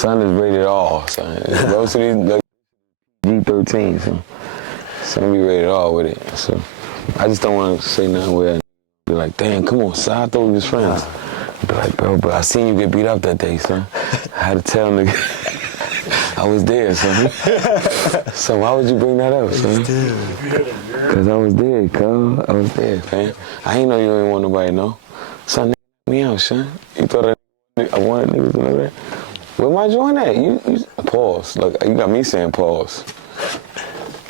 Son is rated R, son. Most of these like G13, so son be rated R with it. So I just don't want to say nothing where I be like, damn, come on, son, I thought we was friends. Be like, bro, but I seen you get beat up that day, son. I had to tell nigga I was there, son. So why would you bring that up, son? Cause I was there, cuz. I was there, fam. I ain't know you ain't want nobody to know. Son, me out, son. You thought I wanted niggas to know that? Where my joint at? You pause. Look, you got me saying pause.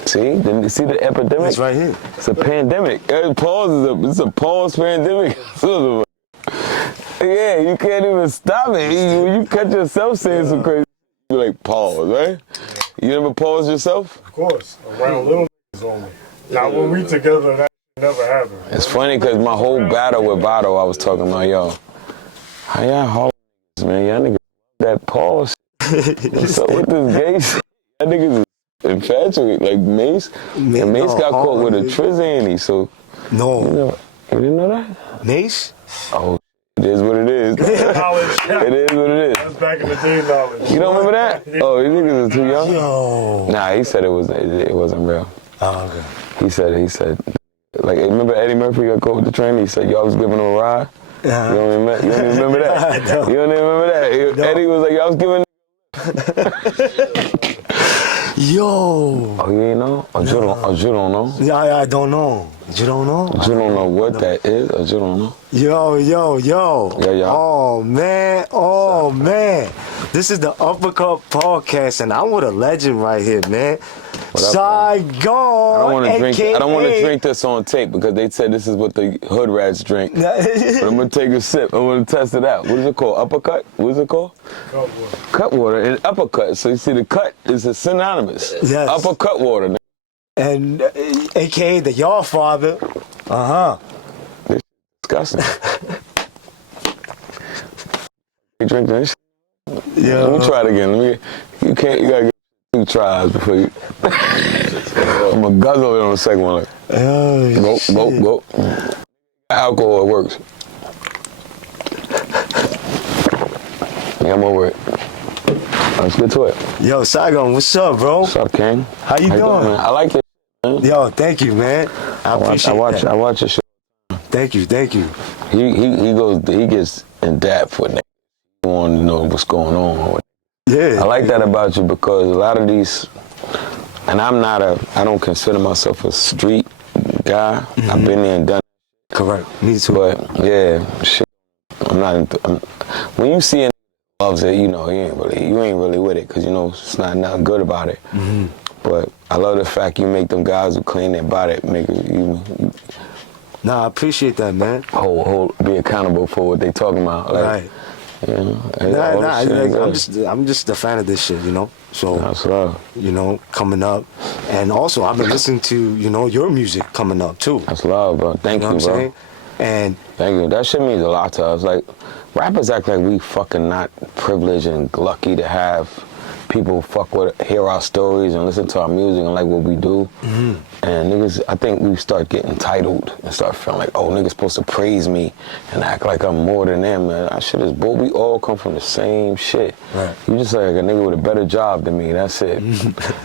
See the epidemic? It's right here. It's a pandemic. Pause it's a pause pandemic. Yeah, you can't even stop it. You catch yourself saying some crazy. You like pause, right? You never pause yourself? Of course, around little niggas only. Now when we together, that never happened. It's funny because my whole battle with Bato, I was talking about, yo, how y'all hard, man? Y'all niggas that pause. So with this gay shit, y'all niggas is infatuated. Like Mace, and Mace got caught with a Trizanny, so. No. You didn't know that? Mace? Oh, it is what it is. It is what it is. That's back in the day knowledge. You don't remember that? Oh, you niggas are too young? Yo. Nah, he said it wasn't real. Oh, okay. He said, like, remember Eddie Murphy got caught with the train? He said, y'all was giving him a ride? You don't even remember that? No. You don't even remember that? No. Eddie was like, y'all was giving Yo. Oh, you ain't know? Or you don't know? Yeah, I don't know. You don't know? You don't know what that is, or you don't know? Yo. Yeah. Oh, man. This is the Uppercut Podcast, and I'm with a legend right here, man. Saigon, I don't want to drink this on tape because they said this is what the hood rats drink. But I'm gonna take a sip. I'm gonna test it out. What is it called? Uppercut? What is it called? Cut water. Cut water and uppercut. So you see, the cut is a synonymous. Yes. Uppercut water. And AKA the Yard Father. This disgusting. You drink this? Yeah. Let me try it again. You gotta get 2 tries before you. I'm gonna guzzle it on the second one. Go. Alcohol, it works. Yeah, I'm over it. Let's get to it. Yo, Saigon, what's up, bro? What's up, King? How you doing? Man? I like it, man. Yo, thank you, man. I appreciate that. I watch your show. Thank you. He gets in depth with it. You want to know what's going on. Yeah. I like that about you because a lot of these, and I don't consider myself a street guy. Mm-hmm. I've been there and done it. Correct. Me too. But yeah, shit, when you see a loves it, you know, you ain't really with it because you know it's not nothing good about it. Mm-hmm. But I love the fact you make them guys who clean their body make it, Nah, I appreciate that, man. Be accountable for what they talking about. Like, right. You know, I'm just a fan of this shit, you know. So that's love. You know, coming up, and also I've been listening to your music coming up too. That's love, bro. Thank you, what I'm bro. saying? And thank you. That shit means a lot to us. Like rappers act like we fucking not privileged and lucky to have people hear our stories and listen to our music and like what we do. Mm-hmm. And niggas, I think we start getting entitled and start feeling like, oh, niggas supposed to praise me and act like I'm more than them, man. That shit is bull. We all come from the same shit. Right. You just like a nigga with a better job than me. That's it.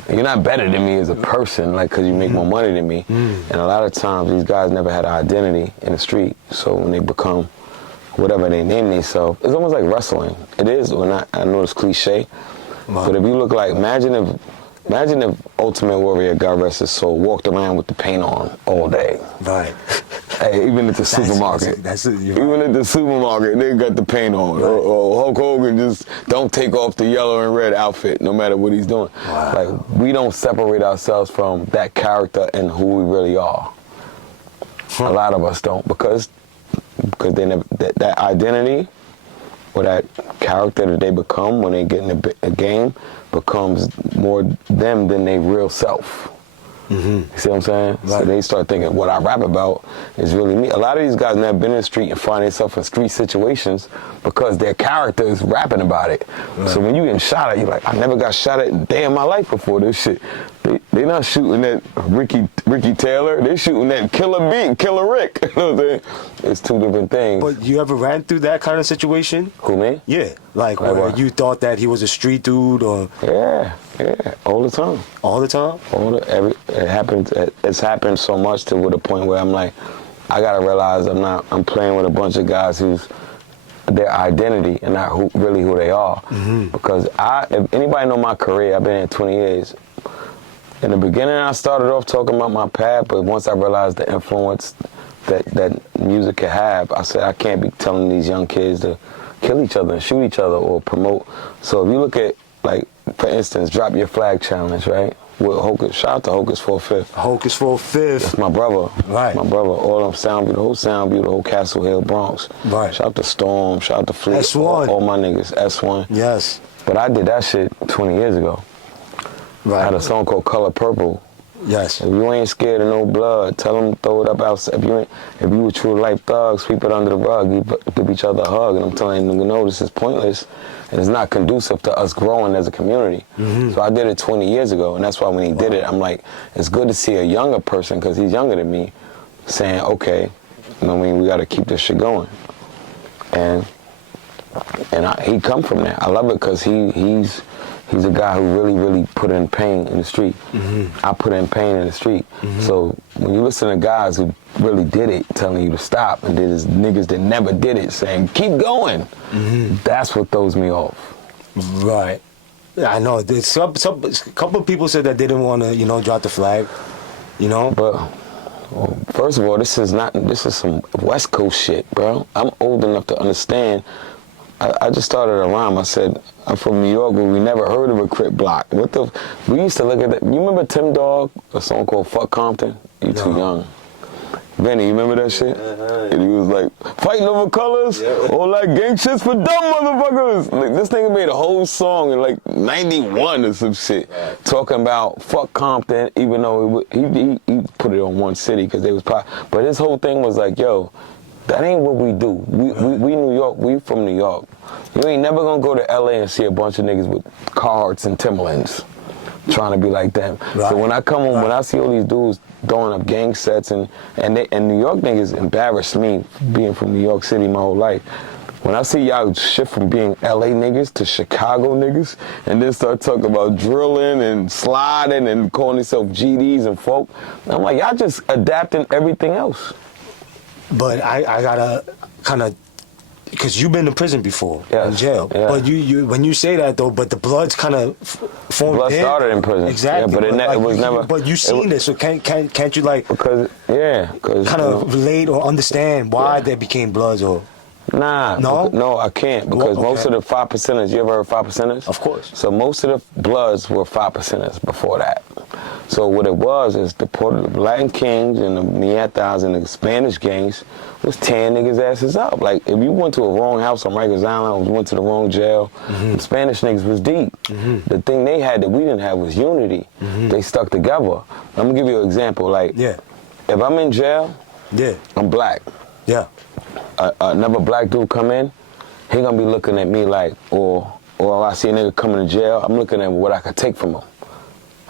You're not better than me as a person, like, because you make more money than me. And a lot of times, these guys never had an identity in the street. So when they become whatever they name themselves, it's almost like wrestling. It is. I know it's cliche. Wow. But if you look like, imagine if Ultimate Warrior, God rest his soul, walked around with the paint on all day. Right. Hey, even at the supermarket. Even at the supermarket, they got the paint on. Right. Or Hulk Hogan just don't take off the yellow and red outfit, no matter what he's doing. Wow. Like, we don't separate ourselves from that character and who we really are. A lot of us don't, because they never, that identity or that character that they become when they get in a game becomes more them than their real self. Mm-hmm. You see what I'm saying? Right. So they start thinking what I rap about is really me. A lot of these guys never been in the street and find themselves in street situations because their character is rapping about it. Right. So when you getting shot at, you're like, I never got shot at a day in my life before this shit. They not shooting at Ricky Taylor. They shooting at Killer Rick. You know what I'm saying? It's two different things. But you ever ran through that kind of situation? Who, me? Yeah, like where what? you thought that he was a street dude, or Yeah, all the time. all the time. It happens. It's happened so much to the point where I'm like, I gotta realize I'm playing with a bunch of guys who's their identity and not really who they are. Mm-hmm. Because if anybody know my career, I've been here 20 years. In the beginning, I started off talking about my past, but once I realized the influence that music could have, I said I can't be telling these young kids to kill each other and shoot each other or promote. So if you look at, like, for instance, Drop Your Flag Challenge, right? With Hocus, shout out to Hocus 4/5. Hocus 4/5. That's my brother. Right. My brother. All of Soundview, the whole Soundview, the whole Castle Hill, Bronx. Right. Shout out to Storm, shout out to Fleet. S1. All my niggas, S1. Yes. But I did that shit 20 years ago. Right. I had a song called Color Purple. Yes. If you ain't scared of no blood, tell them to throw it up outside. If you a true life thug, sweep it under the rug, give each other a hug. And I'm telling you, no, this is pointless. And it's not conducive to us growing as a community. Mm-hmm. So I did it 20 years ago. And that's why when he did it, I'm like, it's good to see a younger person, because he's younger than me, saying, okay, you know what I mean, we got to keep this shit going. And he come from that. I love it because he's a guy who really put in pain in the street. Mm-hmm. I put in pain in the street. Mm-hmm. So when you listen to guys who really did it, telling you to stop, and there's niggas that never did it saying, keep going, mm-hmm. that's what throws me off. Right. I know. There's a couple of people said that they didn't want to, drop the flag, But first of all, this is some West Coast shit, bro. I'm old enough to understand. I just started a rhyme. I said, I'm from New York, but we never heard of a Crip block. We used to look at that. You remember Tim Dog, a song called Fuck Compton? You too young. Benny, you remember that shit? And he was like, fighting over colors? All that gang shit's for dumb motherfuckers. Like, this nigga made a whole song in like 91 or some shit, talking about fuck Compton, even though he put it on one city because they was but his whole thing was like, yo, that ain't what we do. We New York, we from New York. You ain't never gonna go to LA and see a bunch of niggas with Carhartts and Timberlands trying to be like them. Right. So when I come home, when I see all these dudes throwing up gang sets and New York niggas embarrass me being from New York City my whole life. When I see y'all shift from being LA niggas to Chicago niggas and then start talking about drilling and sliding and calling themselves GDs and folk, I'm like, y'all just adapting everything else. But I gotta kind of, because you've been in prison before, in jail. Yeah. But you when you say that though, but the blood's kind of formed. Blood started in prison. Exactly. Yeah, but it was never. But you seen this, so can't you like? Because kind of relate or understand why there became bloods or? No, no, I can't, because most of the 5%ers. You ever heard 5%ers? Of course. So most of the bloods were 5%ers before that. So what it was is the Latin Kings and the Nietas and the Spanish gangs was tearing niggas' asses up. Like, if you went to a wrong house on Rikers Island or went to the wrong jail, the Spanish niggas was deep. The thing they had that we didn't have was unity. They stuck together. I'm gonna give you an example. Like, if I'm in jail, I'm black. Another black dude come in, he gonna be looking at me like, or I see a nigga coming to jail, I'm looking at what I could take from him.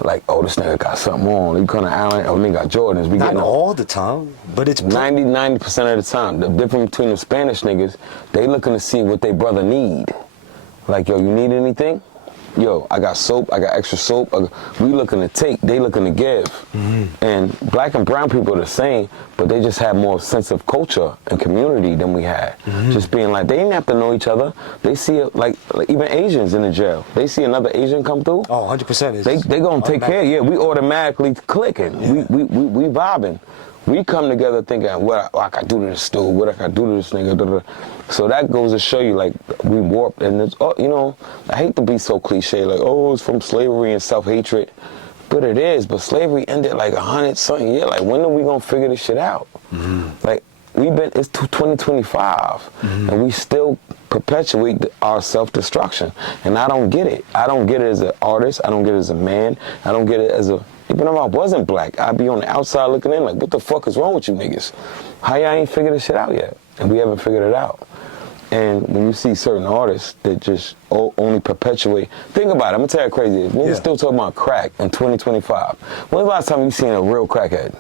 Like, oh, this nigga got something on. He kind of Allen, oh, nigga got Jordans. We not all the time, but it's 90% of the time. The difference between the Spanish niggas, they looking to see what they brother need. Like, yo, you need anything? Yo, I got soap, I got extra soap. We looking to take, they looking to give. And black and brown people are the same, but they just have more sense of culture and community than we had. Just being like, they didn't have to know each other. They see it like even Asians in the jail. They see another Asian come through. Oh, 100%. They gonna take care. Yeah, we automatically clicking. We vibing. We come together thinking, what I can do to this dude, what I can do to this nigga. So that goes to show you, like, we warped. And it's, I hate to be so cliche, like, oh, it's from slavery and self-hatred. But it is. But slavery ended like 100-something years. Like, when are we going to figure this shit out? Like, it's 2025, and we still perpetuate our self-destruction. And I don't get it. I don't get it as an artist. I don't get it as a man. I don't get it as even if I wasn't black, I'd be on the outside looking in like, what the fuck is wrong with you niggas? How y'all ain't figured this shit out yet? And we haven't figured it out. And when you see certain artists that just only perpetuate, think about it. I'm gonna tell you how crazy it is. We're still talking about crack in 2025. When's the last time you seen a real crackhead?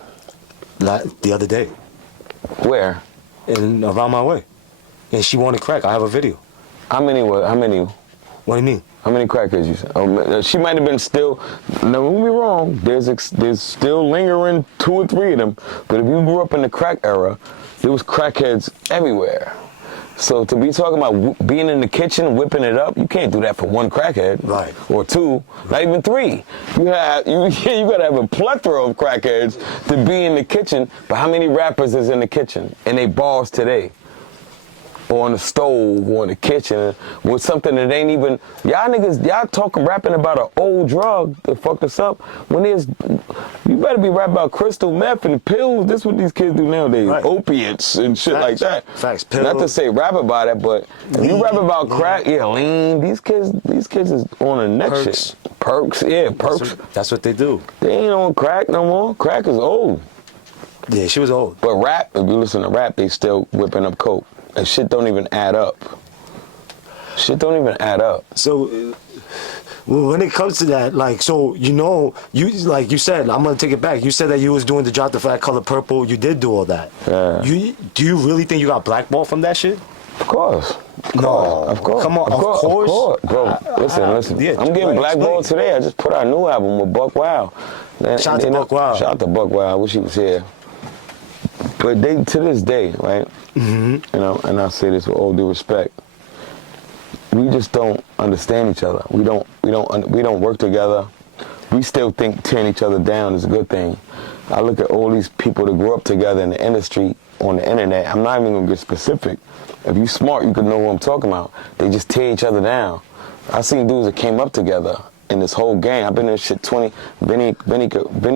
The other day. Where? Around my way. And she wanted crack. I have a video. How many? What do you mean? How many crackheads you said? Oh, she might have been still. No, don't be wrong. There's still lingering 2 or 3 of them. But if you grew up in the crack era, there was crackheads everywhere. So to be talking about being in the kitchen, whipping it up, you can't do that for 1 crackhead. Right. Or 2, not even 3. You gotta have a plethora of crackheads to be in the kitchen. But how many rappers is in the kitchen and they bars today? Or on the stove, or in the kitchen, with something that ain't even, y'all talking, rapping about an old drug that fucked us up, when there's, you better be rapping about crystal meth and pills. This is what these kids do nowadays, opiates and shit like that. Facts, pills. Not to say rap about it, but if you rap about crack, lean, these kids is on the next shit. Perks, perks. That's what they do. They ain't on crack no more. Crack is old. Yeah, she was old. But rap, if you listen to rap, they still whipping up coke. And shit don't even add up. Shit don't even add up. So, when it comes to that, like, so, you know, you said, I'm gonna take it back. You said that you was doing the Drop the Fat Color Purple. You did do all that. Yeah. Do you really think you got blackballed from that shit? Of course. No. Of course. Come on, of course. Bro, listen. Yeah, I'm getting blackballed today. I just put out a new album with Buck Wild. Shout out to Buck Wild. Shout out to Buck Wild. I wish he was here. But they, to this day, right? You know, and I say this with all due respect, we just don't understand each other. We don't work together. We still think tearing each other down is a good thing. I look at all these people that grew up together in the industry on the internet. I'm not even gonna get specific. If you smart, you could know what I'm talking about. They just tear each other down. I seen dudes that came up together in this whole game. I've been in this shit 20. Benny been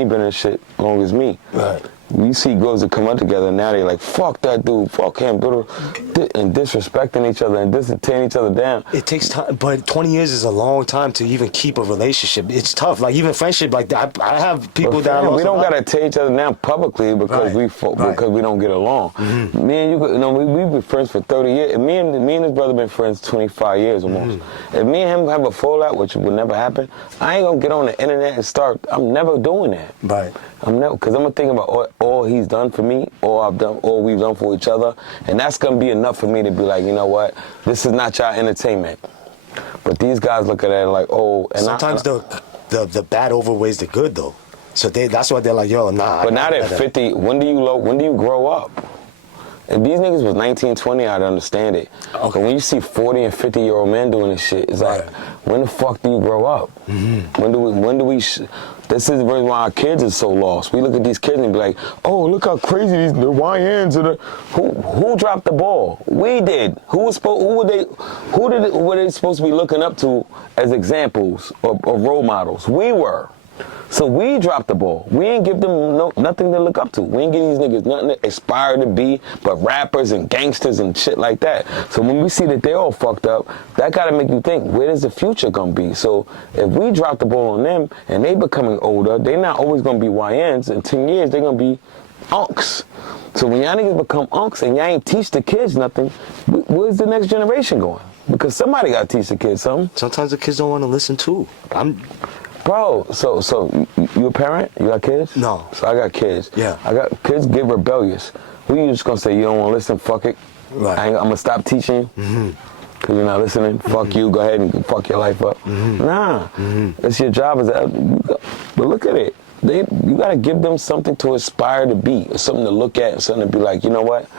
in this shit as long as me. Right. You see girls that come up together, now they're like, fuck that dude, fuck him, and disrespecting each other and tearing each other down. It takes time, but 20 years is a long time to even keep a relationship. It's tough, like even friendship, like that. I have people that we don't gotta tear each other down publicly because because we don't get along. Me and you, we've been friends for 30 years. Me and his brother been friends 25 years almost. If me and him have a fallout, which would never happen, I ain't gonna get on the internet and start. I'm never doing that. Right. I'm never, because I'm gonna think about all he's done for me, all we've done for each other, and that's gonna be enough for me to be like, you know what, this is not your entertainment. But these guys look at it like, oh, and sometimes the bad overweighs the good though. So that's why they're like, yo, nah. But now at 50, when do you grow up? If these niggas was 19, 20, I'd understand it. Okay. But when you see 40 and 50-year-old men doing this shit, it's like, when the fuck do you grow up? When do we this is the reason why our kids are so lost. We look at these kids and be like, oh, look how crazy the YNs are. Who dropped the ball? We did. Who were they supposed to be looking up to as examples or role models? We were. So we dropped the ball. We ain't give them nothing to look up to. We ain't give these niggas nothing to aspire to be but rappers and gangsters and shit like that. So when we see that they're all fucked up, that gotta make you think, where is the future gonna be? So if we drop the ball on them and they becoming older, they're not always gonna be YNs. In 10 years, they're gonna be unks. So when y'all niggas become unks and y'all ain't teach the kids nothing, where's the next generation going? Because somebody gotta teach the kids something. Sometimes the kids don't want to listen too. Bro, so you a parent? You got kids? No. So I got kids. Yeah. I got kids get rebellious. Who you just gonna say you don't want to listen? Fuck it. Right. I'm gonna stop teaching you because you're not listening. Fuck you. Go ahead and fuck your life up. Nah. It's your job but look at it. You gotta give them something to aspire to be, or something to look at, something to be like, you know what?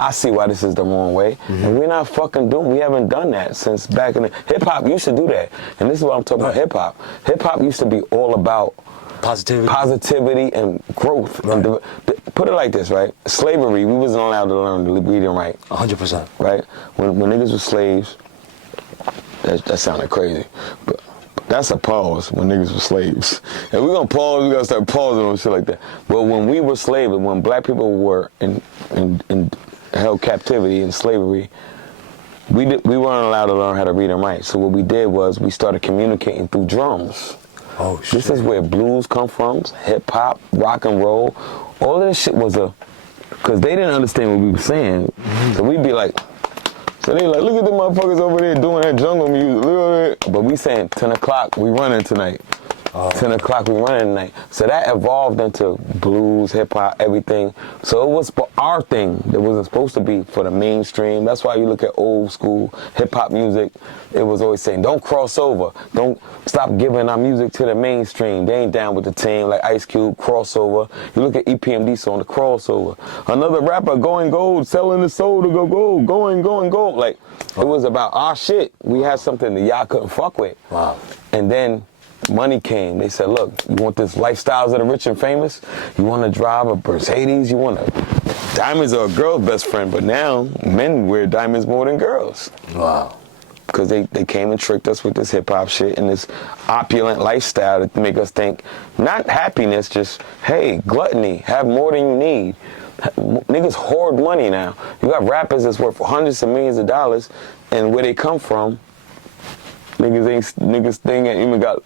I see why this is the wrong way, and we're not fucking doing. We haven't done that since back in the hip hop used to do that, and this is what I'm talking about. Hip hop. Hip hop used to be all about positivity and growth. Right. And put it like this, right? Slavery, we wasn't allowed to learn to read and write. 100%. Right? When niggas were slaves, that sounded crazy, but that's a pause. When niggas were slaves, and we're gonna pause. We gotta start pausing on shit like that. But when we were slaves, and when black people were in held captivity in slavery, we weren't allowed to learn how to read and write. So what we did was we started communicating through drums. Oh shit! This is where blues come from, hip hop, rock and roll. All of this shit was because they didn't understand what we were saying. So we'd be like, So they like, look at the motherfuckers over there doing that jungle music. Look at that. But we saying 10 o'clock, we running tonight. 10 o'clock, we running tonight. So that evolved into blues, hip hop, everything. So it was for our thing. It wasn't supposed to be for the mainstream. That's why you look at old school hip hop music. It was always saying, don't cross over. Don't stop giving our music to the mainstream. They ain't down with the team, like Ice Cube, crossover. You look at EPMD song, the crossover. Another rapper going gold, selling his soul to go gold, going gold. Like, it was about our shit. We had something that y'all couldn't fuck with. Wow. And then money came. They said, look, you want this lifestyles of the rich and famous? You want to drive a Mercedes? You want to... Diamonds are a girl's best friend, but now men wear diamonds more than girls. Wow. Because they came and tricked us with this hip-hop shit and this opulent lifestyle to make us think, not happiness, just, hey, gluttony, have more than you need. Niggas hoard money now. You got rappers that's worth hundreds of millions of dollars, and where they come from, niggas ain't even got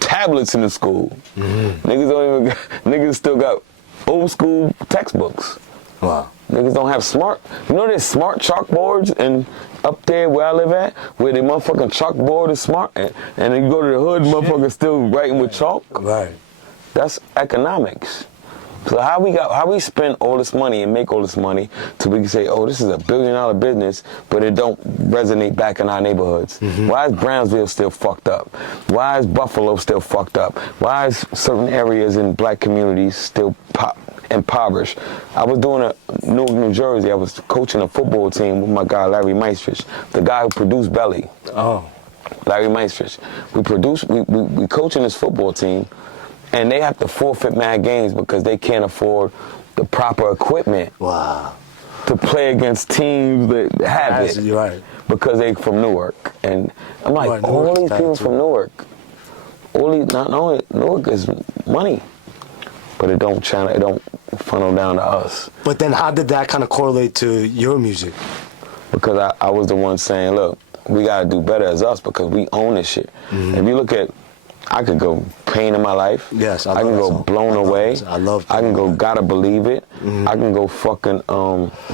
tablets in the school. Mm-hmm. Niggas still got old school textbooks. Wow. Niggas don't have smart. You know there's smart chalkboards and up there where I live at, where the motherfucking chalkboard is smart, and then you go to the hood, motherfuckers still writing with chalk. Right. That's economics. So how we spend all this money and make all this money till we can say, oh, this is a $1 billion business, but it don't resonate back in our neighborhoods. Mm-hmm. Why is Brownsville still fucked up? Why is Buffalo still fucked up? Why is certain areas in black communities still impoverished? I was doing Newark, New Jersey. I was coaching a football team with my guy Larry Meistrich, the guy who produced Belly. Oh. Larry Meistrich. We coaching this football team. And they have to forfeit mad games because they can't afford the proper equipment. Wow. To play against teams that have it. Right. Because they from Newark. And I'm like, right, all these people from Newark. Not only Newark is money, but it don't funnel down to us. But then how did that kind of correlate to your music? Because I was the one saying, look, we got to do better as us because we own this shit. Mm-hmm. If you look at, I could go Pain in My Life. Yes, I can go Blown Away. I love I can go Gotta Believe It. Mm-hmm. I can go fucking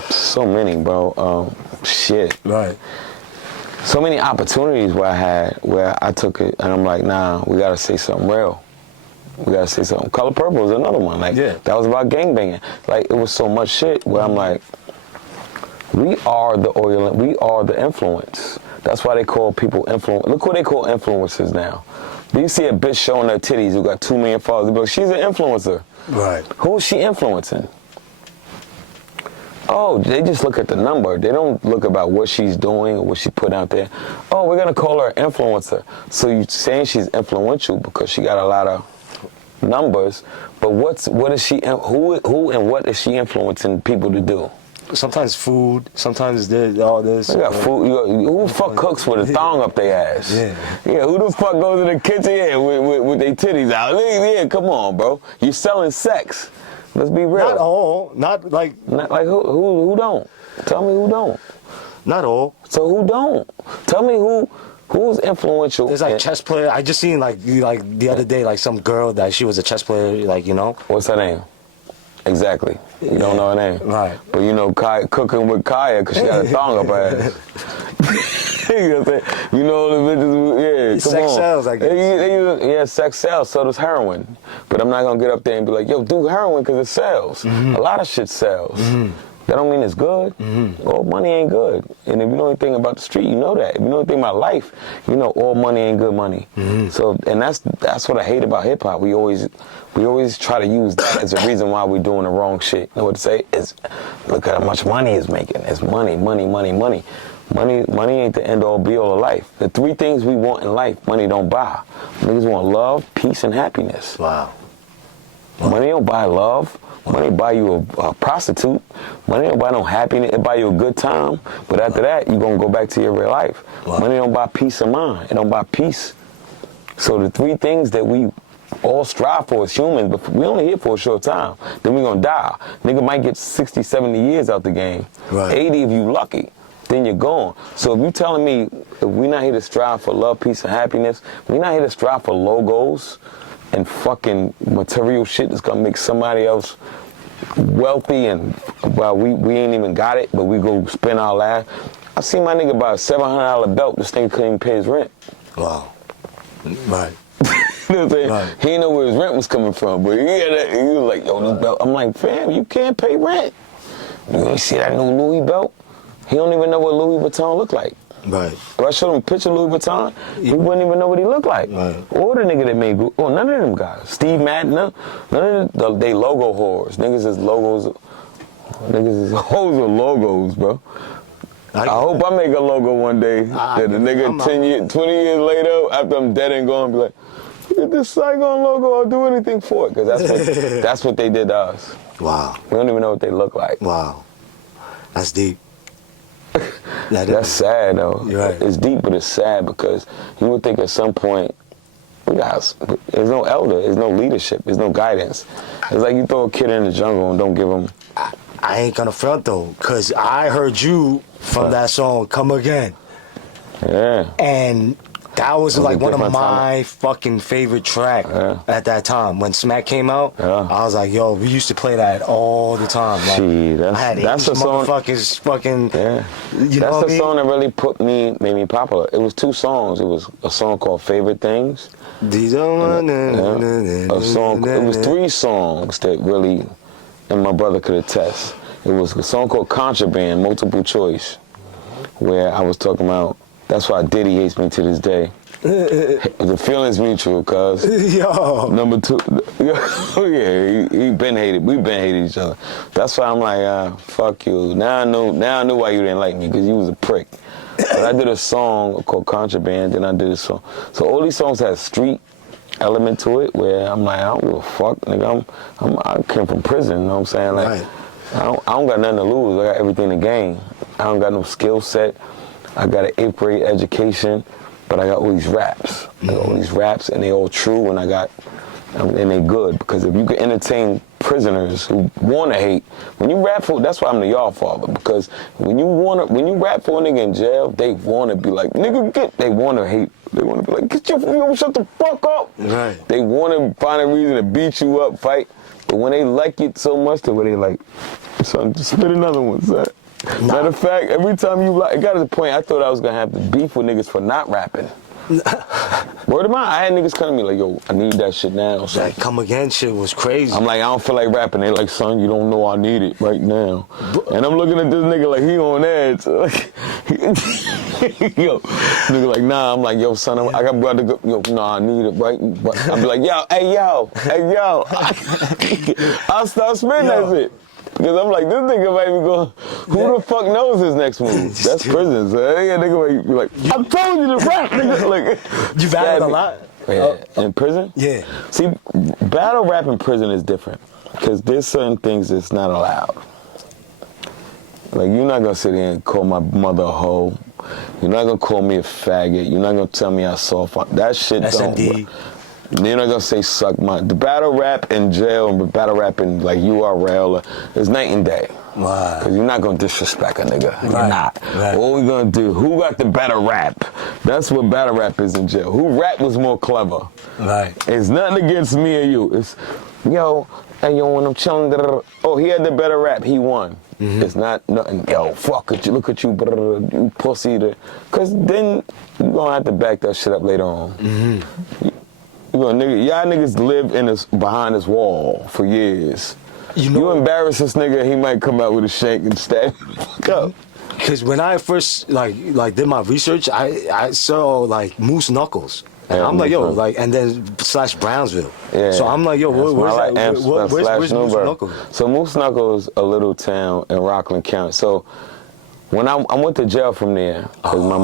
so many, bro. Shit. Right. So many opportunities where I took it and I'm like, nah, we gotta say something real. We gotta say something. Color Purple is another one. Like that was about gangbanging. Like it was so much shit where I'm like, we are the oil, we are the influence. That's why they call people influence. Look what they call influencers now. You see a bitch showing her titties who got 2 million followers, but she's an influencer. Right. Who is she influencing? Oh, they just look at the number. They don't look about what she's doing or what she put out there. Oh, we're gonna call her an influencer. So you're saying she's influential because she got a lot of numbers, but what is she? Who and what is she influencing people to do? Sometimes food, sometimes all this. They got food. Who the fuck cooks with a thong up their ass? Yeah. Who the fuck goes in the kitchen with their titties out? Yeah, come on, bro. You're selling sex. Let's be real. Not all. Not like who don't? Tell me who don't. Not all. So who don't? Tell me who's influential. There's like chess player. I just seen like the other day like some girl that she was a chess player. Like What's her name? Exactly. You don't know her name. Right. But you know cooking with Kaya because she got a thong up her ass. You know what I'm saying? You know the bitches, come sex on. sells, I guess. Yeah, sex sells, so does heroin. But I'm not going to get up there and be like, yo, do heroin because it sells. Mm-hmm. A lot of shit sells. Mm-hmm. That don't mean it's good. Mm-hmm. All money ain't good. And if you know anything about the street, you know that. If you know anything about life, you know all money ain't good money. Mm-hmm. So, and that's what I hate about hip hop. We always try to use that as a reason why we're doing the wrong shit. You know what to say? Is look at how much money it's making. It's money, money, money, money. Money ain't the end all be all of life. The 3 things we want in life, money don't buy. Niggas want love, peace, and happiness. Wow. Money don't buy love. Money buy you a prostitute. Money don't buy no happiness. It buy you a good time. But after that, you're going to go back to your real life. Wow. Money don't buy peace of mind. It don't buy peace. So the 3 things that we all strive for as humans, but we only here for a short time. Then we're going to die. Nigga might get 60, 70 years out the game. Right. 80 if you lucky. Then you're gone. So if you're telling me if we're not here to strive for love, peace, and happiness, we're not here to strive for logos and fucking material shit that's gonna make somebody else wealthy and well we ain't even got it, but we go spend our life. I seen my nigga buy a $700 belt. This thing couldn't even pay his rent. Wow. Right. You know what I'm saying? Right. He didn't know where his rent was coming from, but he was like, yo, this belt. I'm like, fam, you can't pay rent. You ain't see that new Louis belt? He don't even know what Louis Vuitton look like. Right. If I showed him a picture of Louis Vuitton, he wouldn't even know what he looked like. Right. Or the nigga that made, none of them guys. Steve Madden, none of they logo whores. Niggas is logos. Niggas is hoes with logos, bro. I hope I make a logo one day that the nigga 20 years later, after I'm dead and gone, be like, look at this Saigon logo, I'll do anything for it. Because that's what they did to us. Wow. We don't even know what they look like. Wow. That's deep. That's sad, though. Right. It's deep, but it's sad because you would think at some point, there's no elder, there's no leadership, there's no guidance. It's like you throw a kid in the jungle and don't give him... I ain't gonna front though, because I heard you from that song, Come Again. Yeah. And that was like one of my time. fucking favorite track at that time. When Smack came out, I was like, yo, we used to play that all the time. Like, Gee, I had that's a song. Motherfuckers fucking, you know that's the what song that really made me popular. It was 2 songs. It was a song called Favorite Things. These are a song. It was 3 songs that really, and my brother could attest. It was a song called Contraband, Multiple Choice, where I was talking about, that's why Diddy hates me to this day. The feeling's mutual, cuz. Yo. Number 2, yeah, he been hated. We been hated each other. That's why I'm like, fuck you. Now I knew why you didn't like me, because you was a prick. But I did a song called Contraband, then I did a song. So all these songs had street element to it, where I'm like, I don't give a fuck, nigga. I came from prison, you know what I'm saying? Like, right. I don't got nothing to lose. I got everything to gain. I don't got no skill set. I got an 8th grade education, but I got all these raps. I got all these raps, and they all true, and and they good. Because if you can entertain prisoners who want to hate, when you rap for, that's why I'm the y'all father. Because when you rap for a nigga in jail, they want to be like, nigga, they want to hate. They want to be like, shut the fuck up. Right. They want to find a reason to beat you up, fight. But when they like it so much that where they like, son, just spit another one, son. Matter of fact, every time you it got to the point I thought I was gonna have to beef with niggas for not rapping. Word of mouth, I had niggas come to me like, yo, I need that shit now. Son. That Come Again shit was crazy. I'm like, I don't feel like rapping. They like, son, you don't know I need it right now. And I'm looking at this nigga like he on edge. Yo, nigga like, nah. I'm like, yo, son, I got brother. Yo, nah, I need it right. I'm like, yo. I'll start spitting that shit. Because I'm like, this nigga might be going, who the fuck knows his next move? That's prison, so that nigga might be like, I told you to rap, nigga. Like, you battled a lot? Yeah. In prison? Yeah. See, battle rap in prison is different. Because there's certain things that's not allowed. Like, you're not going to sit here and call my mother a hoe. You're not going to call me a faggot. You're not going to tell me I soft. That shit SMD. don't. You're not gonna say suck my. The battle rap in jail and battle rap in like URL is night and day. Wow. Because you're not gonna disrespect a nigga. Right. You're not. Right. What we gonna do? Who got the better rap? That's what battle rap is in jail. Who rap was more clever? Right. It's nothing against me or you. It's, yo, and yo, when I'm chilling, oh, he had the better rap. He won. Mm-hmm. It's not nothing. Yo, fuck it. Look at you, you pussy. Because then you're gonna have to back that shit up later on. Mm-hmm. Y'all niggas live behind this wall for years. You embarrass this nigga, he might come out with a shank and stab you the fuck up. Because when I first did my research, I saw like Moose Knuckles. And I'm like, yo, like, and then / Brownsville. Yeah. So I'm like, yo, where's Moose Knuckles? So Moose Knuckles is a little town in Rockland County. So when I went to jail from there, because my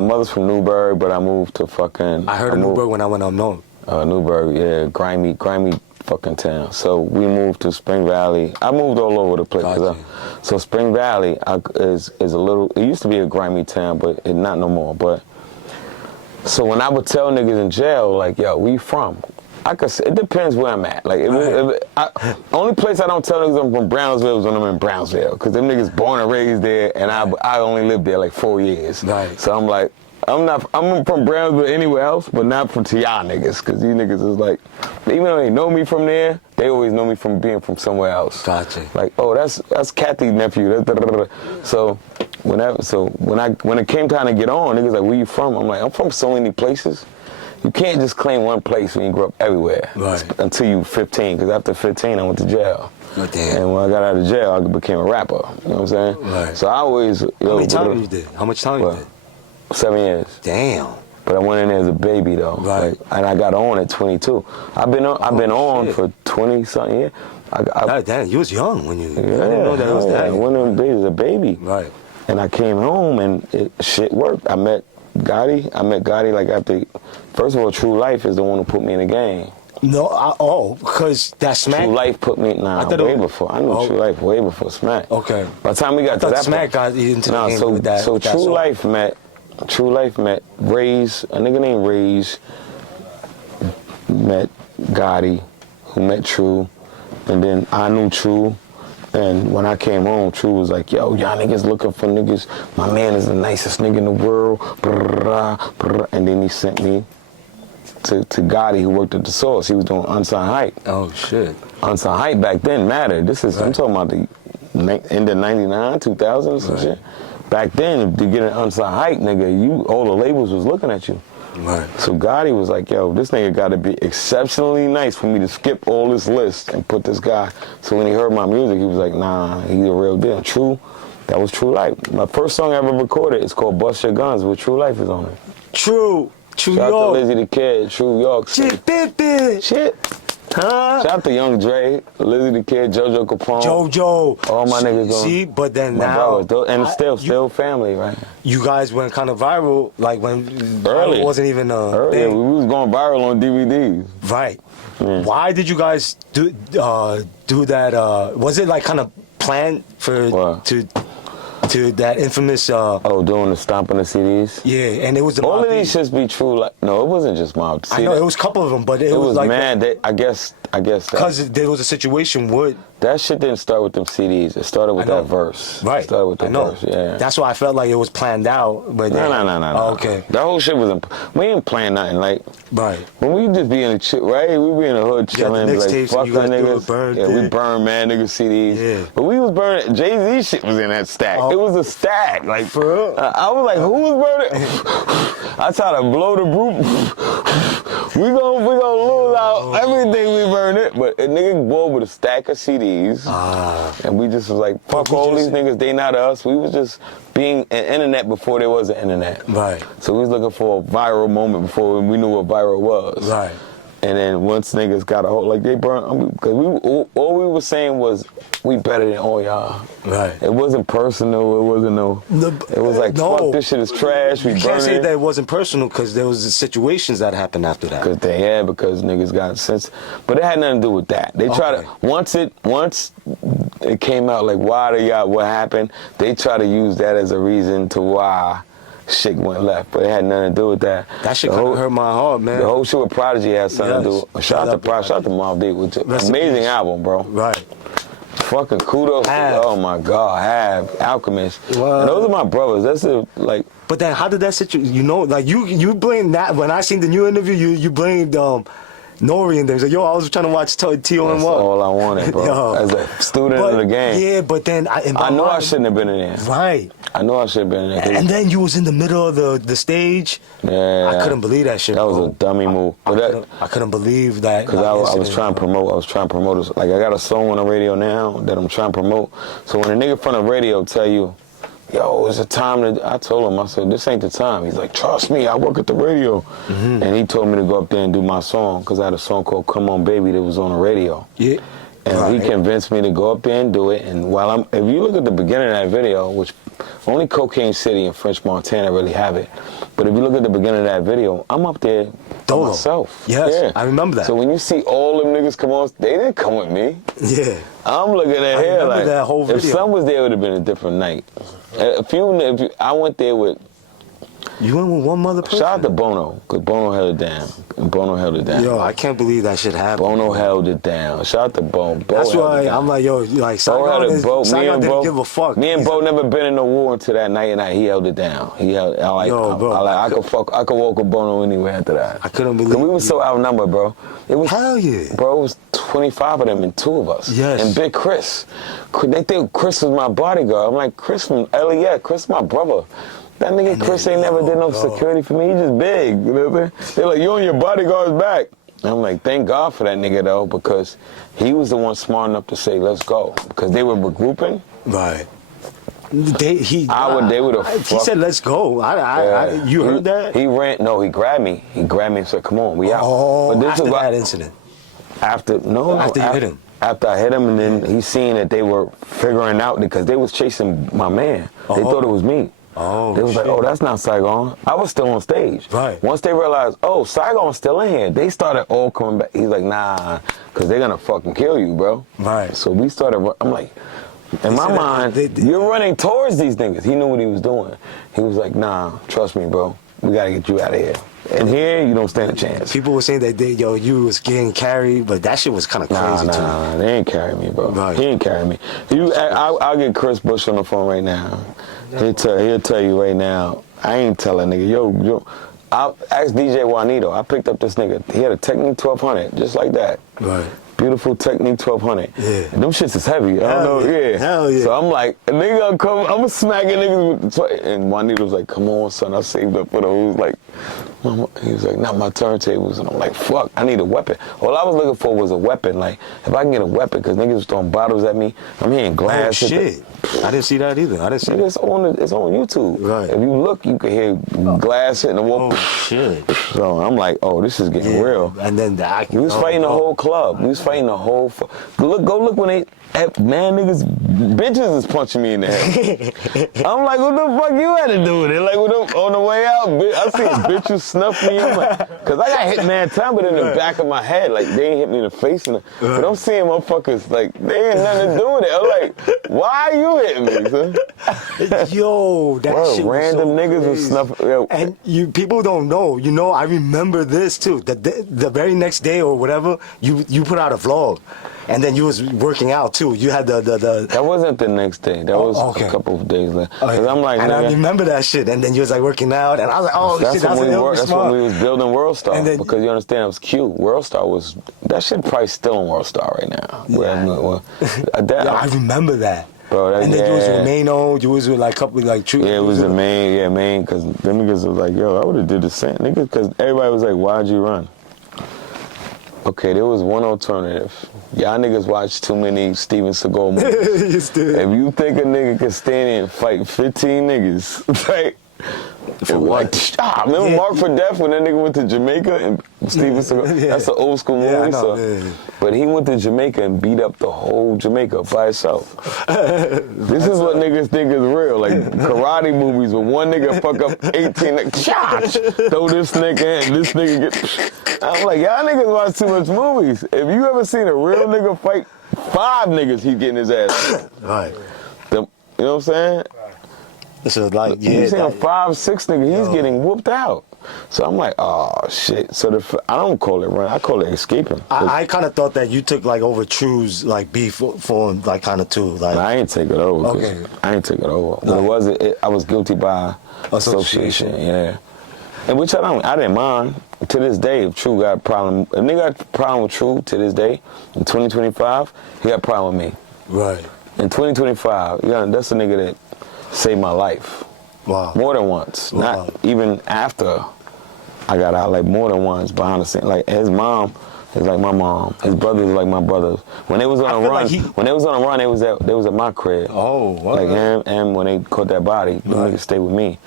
mother's from Newburgh, but I moved to fucking... I heard of Newburgh when I went unknown. Newburgh, yeah, grimy fucking town. So we moved to Spring Valley. I moved all over the place. So Spring Valley is a little... It used to be a grimy town, but it's not no more. But so when I would tell niggas in jail, like, yo, where you from? I could say, it depends where I'm at. Like, only place I don't tell niggas I'm from Brownsville is when I'm in Brownsville, because them niggas born and raised there, and I only lived there like 4 years. Right. So I'm like, I'm from Brownsville anywhere else, but not from to y'all niggas, because these niggas is like, even though they know me from there, they always know me from being from somewhere else. Gotcha. Like, oh, that's Kathy's nephew. So when it came time to get on, niggas like, where you from? I'm like, I'm from so many places. You can't just claim one place when you grew up everywhere. Right. Until you 15, because after 15, I went to jail. Oh, damn. And when I got out of jail, I became a rapper. You know what I'm saying? Right. So I always... How much time you did? 7 years. Damn. But I went in there as a baby though. Right. Like, and I got on at 22. I've been on for 20 something years. Damn, you was young when you. Yeah, I didn't know that it was that. I went in there as a baby. Right. And I came home and shit worked. I met Gotti like after. First of all, True Life is the one who put me in the game. No, because that Smack. True Life put me way before. I knew True Life way before Smack. Okay. By the time we got to that Smack got into the game with that. So True Life met Ray's, a nigga named Ray's, met Gotti, who met True, and then I knew True. And when I came home, True was like, yo, y'all niggas looking for niggas. My man is the nicest nigga in the world. And then he sent me to Gotti, who worked at the Source. He was doing Unsigned Hype. Oh, shit. Unsigned Hype back then mattered. This is, I'm talking about the end of 99, 2000, some shit. Back then, to get an Unsigned Hype, nigga, all the labels was looking at you. Right. So Gotti was like, yo, this nigga got to be exceptionally nice for me to skip all this list and put this guy. So when he heard my music, he was like, nah, he's a real deal. True, that was True Life. My first song I ever recorded is called Bust Your Guns with True Life is on it. True Shout York. Shout out to Lizzie the Kid, True York. Shit. Huh? Shout out to Young Dre, Lizzie the Kid, JoJo Capone. JoJo. All my niggas on. See, but then now. And still family, right? You guys went kind of viral, like when early. It wasn't even a thing. We was going viral on DVDs. Right. Yeah. Why did you guys do that? Was it like kind of planned for to that infamous? Doing the stomping the CDs. Yeah, and it was all of these should be true. Like, no, it wasn't just Mob. I know it was a couple of them, but it was like I guess because there was a situation with that shit didn't start with them CDs. It started with that verse. Right. It started with the verse. Yeah. That's why I felt like it was planned out. But no. Oh, okay. That whole shit was. We ain't playing nothing like. Right. When we just be in the shit, right? We be in the hood chilling, like fuck that niggas. We burn mad niggas CDs. Yeah. But we was burning. Jay-Z shit was in that stack. It was a stack. Like for real. I was like, who was burning? I try to blow the brute. we gonna lose out everything we burn it. But a nigga go with a stack of CDs. And we just was like, fuck all these niggas, they not us. We was just being an internet before there was an internet. Right. So we was looking for a viral moment before we knew what viral was. Right. And then once niggas got a hold, like they burned, because all we were saying was, we better than all y'all. Right. It wasn't personal, it wasn't it was like, fuck, this shit is trash, we burn it. You can't say that it wasn't personal because there was situations that happened after that. Because niggas got sense. But it had nothing to do with that. They tried to, once it came out like, what happened, they try to use that as a reason to why shit went left, but it had nothing to do with that. That shit kind of hurt my heart, man. The whole shit with Prodigy had something to do with. Shout out to Mobb Deep, which is amazing album, bro. Right. Fucking kudos. Oh my God, Alchemist. Wow. And those are my brothers. That's like. But then, how did that situation? You know, like you blamed that when I seen the new interview. You blamed Nori and them. He's like, yo, I was trying to watch TOM. That's all I wanted, bro. As a student of the game. Yeah, but then I know I shouldn't have been in there. Right. I know I should have been in there. And then you was in the middle of the stage. Yeah. I couldn't believe that shit. That was a dummy move. I couldn't believe that. Because I was trying to promote this. Like, I got a song on the radio now that I'm trying to promote. So when a nigga from the radio tell you, yo, it's a time to, I told him, I said, this ain't the time. He's like, trust me, I work at the radio. Mm-hmm. And he told me to go up there and do my song, because I had a song called Come On Baby that was on the radio. Yeah. And he convinced me to go up there and do it. And if you look at the beginning of that video, which only Cocaine City and French Montana really have it. But if you look at the beginning of that video, I'm up there by myself. Yes, yeah. I remember that. So when you see all them niggas come on, they didn't come with me. Yeah. I'm looking at here like, that whole video. If Sun was there, it would have been a different night. I went there with You went with one mother person? Shout out to Bono, because Bono held it down. Bono held it down. Yo, I can't believe that shit happened. Bono held it down. Shout out to Bo. That's why I'm like, yo, like, Saigon didn't give a fuck. Me and Bo never been in a war until that night, and he held it down. He held. I could walk with Bono anywhere after that. I couldn't believe. We was so outnumbered, bro. It was hell yeah, bro. It was 25 of them and 2 of us. Yes. And Big Chris. They think Chris was my bodyguard. I'm like, Chris from LA. Yeah, Chris my brother. That nigga Chris ain't never did no security for me. He just big. You know what I'm saying? They're like, you on your bodyguard's back. And I'm like, thank God for that nigga though, because he was the one smart enough to say, let's go. Because they were regrouping. Right. They would have. He said, let's go. You heard that? He ran. No, he grabbed me. He grabbed me and said, come on, we out. Oh, but this after that incident. After you hit him. After I hit him, and then he seen that they were figuring out, because they was chasing my man. They thought it was me. Oh, they was like, oh, that's not Saigon. I was still on stage. Right. Once they realized, oh, Saigon's still in here, they started all coming back. He's like, nah, because they're going to fucking kill you, bro. Right. So we started, I'm like, in my mind, you're running towards these niggas. He knew what he was doing. He was like, nah, trust me, bro. We got to get you out of here. And here, you don't stand a chance. People were saying that you was getting carried, but that shit was kind of crazy too. Nah, they ain't carry me, bro. Right. He ain't carry me. I'll get Chris Bush on the phone right now. He'll tell you right now. I ain't telling nigga, yo. I'll ask DJ Juanito. I picked up this nigga. He had a Technique 1200, just like that. Right. Beautiful Technique 1200. Yeah. And them shits is heavy. I don't know. Yeah. Hell yeah. So I'm like, a nigga come, I'm smacking niggas with the and Juanito's like, come on, son, I saved up for those. Like, he was like, not my turntables. And I'm like, fuck, I need a weapon. All I was looking for was a weapon. Like, if I can get a weapon, because niggas was throwing bottles at me. I'm hearing glass. Oh, shit. I didn't see that either. I didn't see it. It's on YouTube. Right. If you look, you can hear glass hitting the wall. Oh, shit. So I'm like, oh, this is getting real. And then we was fighting the whole club. We was fighting the whole... Go look when they... Man, niggas, bitches is punching me in the head. I'm like, what the fuck you had to do with it? Like, on the way out, I see bitches snuff me. I'm like, because I got hit mad time, but in the back of my head, like, they ain't hit me in the face. But I'm seeing motherfuckers, like, they ain't nothing to do with it. I'm like, why are you hitting me, son? Yo, that bro, shit random was so niggas crazy. was snuffing. Yo. And people don't know. You know, I remember this, too. The very next day or whatever, you put out a vlog. And then you was working out too. You had the That wasn't the next day. That was a couple of days later. Cause I'm like, and nigga, I remember that shit. And then you was like working out, and I was like, oh shit, that's when we was building World Star. Then, because you understand, it was cute. World Star was that shit probably still in World Star right now. Yeah. I remember that. Bro, and then you was with Mano, you was with like a couple like True. Yeah, it was the main, because them niggas was like, yo, I would have did the same, niggas, because everybody was like, why'd you run? Okay, there was one alternative. Y'all niggas watch too many Steven Seagal movies. If you think a nigga can stand in and fight 15 niggas, right? For what? Remember Mark for Death when that nigga went to Jamaica and Steven Seagal? Yeah. That's an old school movie. Yeah, I know. But he went to Jamaica and beat up the whole Jamaica by himself. This is what niggas think is real. Like karate movies where one nigga fuck up 18, like, throw this nigga in, this nigga get... I'm like, y'all niggas watch too much movies. If you ever seen a real nigga fight 5 niggas, he getting his ass. Right. You know what I'm saying? This is like, you seen a 5, 6 nigga, he's getting whooped out. So I'm like, oh shit. So I don't call it run, I call it escaping. I kind of thought that you took like over True's like beef for him, like kind of too. Like I ain't take it over. Okay. I ain't take it over. But I was guilty by association. Yeah. And which I didn't mind. To this day, if True got a problem, if nigga got a problem with True to this day, in 2025, he got a problem with me. Right. In 2025, that's a nigga that saved my life. Wow. More than once. Wow. Not even after I got out, like more than once behind the scene. Like his mom is like my mom. His brothers like my brothers. When they was on a run, they was at my crib. Oh, wow. Like him, and when they caught that body, the nigga stayed with me.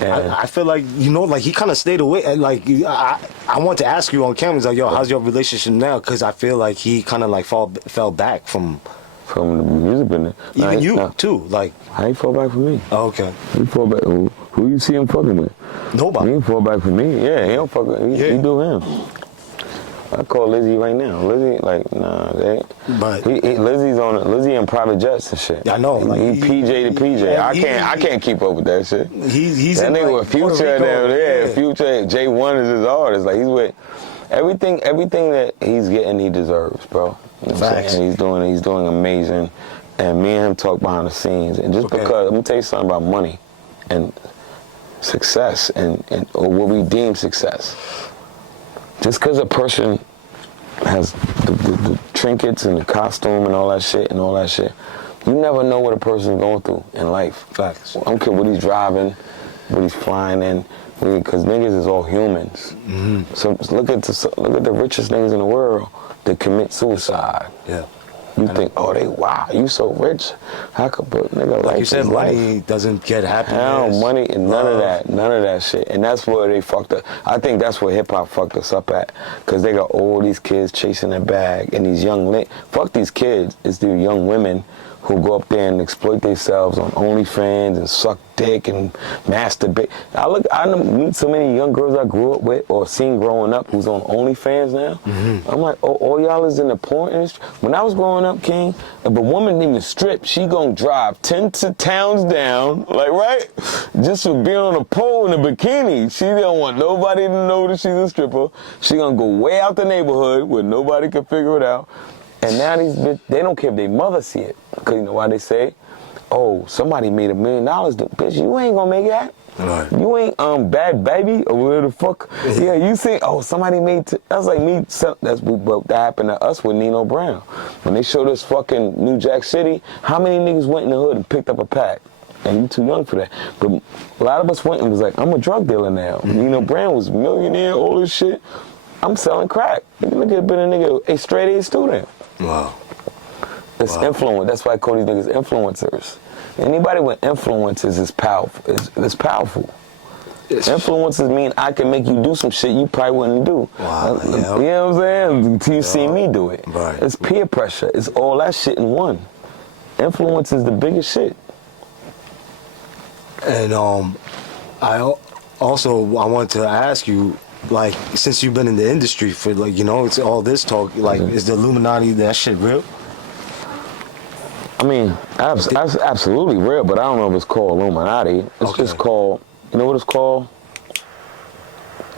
And I feel like, you know, like he kind of stayed away. And like I want to ask you on camera, he's like, yo, how's your relationship now? Because I feel like he kind of like fell back from the music business. Even you too, like. How he fall back from me? Oh, okay. He fall back. Who you see him fucking with? Nobody. He fall back from me. Yeah, he don't fuck with. He do him. I call Lizzie right now. Lizzie, like, nah, they. But Lizzie in private jets and shit. I know. Like, he PJ to PJ. I can't keep up with that shit. He's that in nigga like with Future down there. Future J1 is his artist. Like, he's with everything that he's getting, he deserves, bro. You know Facts. And he's doing amazing. And me and him talk behind the scenes. And just because, let me tell you something about money and success and or what we deem success. Just because a person has the trinkets and the costume and all that shit, you never know what a person's going through in life. Facts. I don't care what he's driving, what he's flying in, because niggas is all humans. Mm-hmm. So look at the richest niggas in the world that commit suicide. Yeah. You think, wow, you so rich. How could, but nigga, like you said, money life doesn't get happiness. Hell, money and none of that shit. And that's where they fucked up. I think that's where hip hop fucked us up at, because they got all these kids chasing their bag, and these fuck these kids. It's the young women who go up there and exploit themselves on OnlyFans and suck dick and masturbate. I meet so many young girls I grew up with or seen growing up who's on OnlyFans now. Mm-hmm. I'm like, all y'all is in the porn industry. When I was growing up, King, if a woman even strip, she gonna drive 10 towns down, like, right? Just for being on a pole in a bikini. She don't want nobody to know that she's a stripper. She gonna go way out the neighborhood where nobody can figure it out. And now these bitches, they don't care if their mother see it. Because you know why they say, oh, somebody made $1 million. Bitch, you ain't gonna make that. Right. You ain't Bad Baby or whatever the fuck. Yeah, you say, oh, somebody made, that's like me, that happened to us with Nino Brown. When they showed us fucking New Jack City, how many niggas went in the hood and picked up a pack? And you too young for that. But a lot of us went and was like, I'm a drug dealer now. Mm-hmm. Nino Brown was a millionaire, all this shit. I'm selling crack. Look at been a nigga, a straight A student. Wow. It's influence. That's why I call these niggas influencers. Anybody with influences is powerful. It's powerful. Influences mean I can make you do some shit you probably wouldn't do. Wow. You know what I'm saying? Until you see me do it. Right. It's peer pressure. It's all that shit in one. Influence is the biggest shit. And I wanted to ask you, like, since you've been in the industry for, like, you know, it's all this talk, like, is the Illuminati, that shit real? I mean, absolutely real, but I don't know if it's called Illuminati. It's just called, you know what it's called?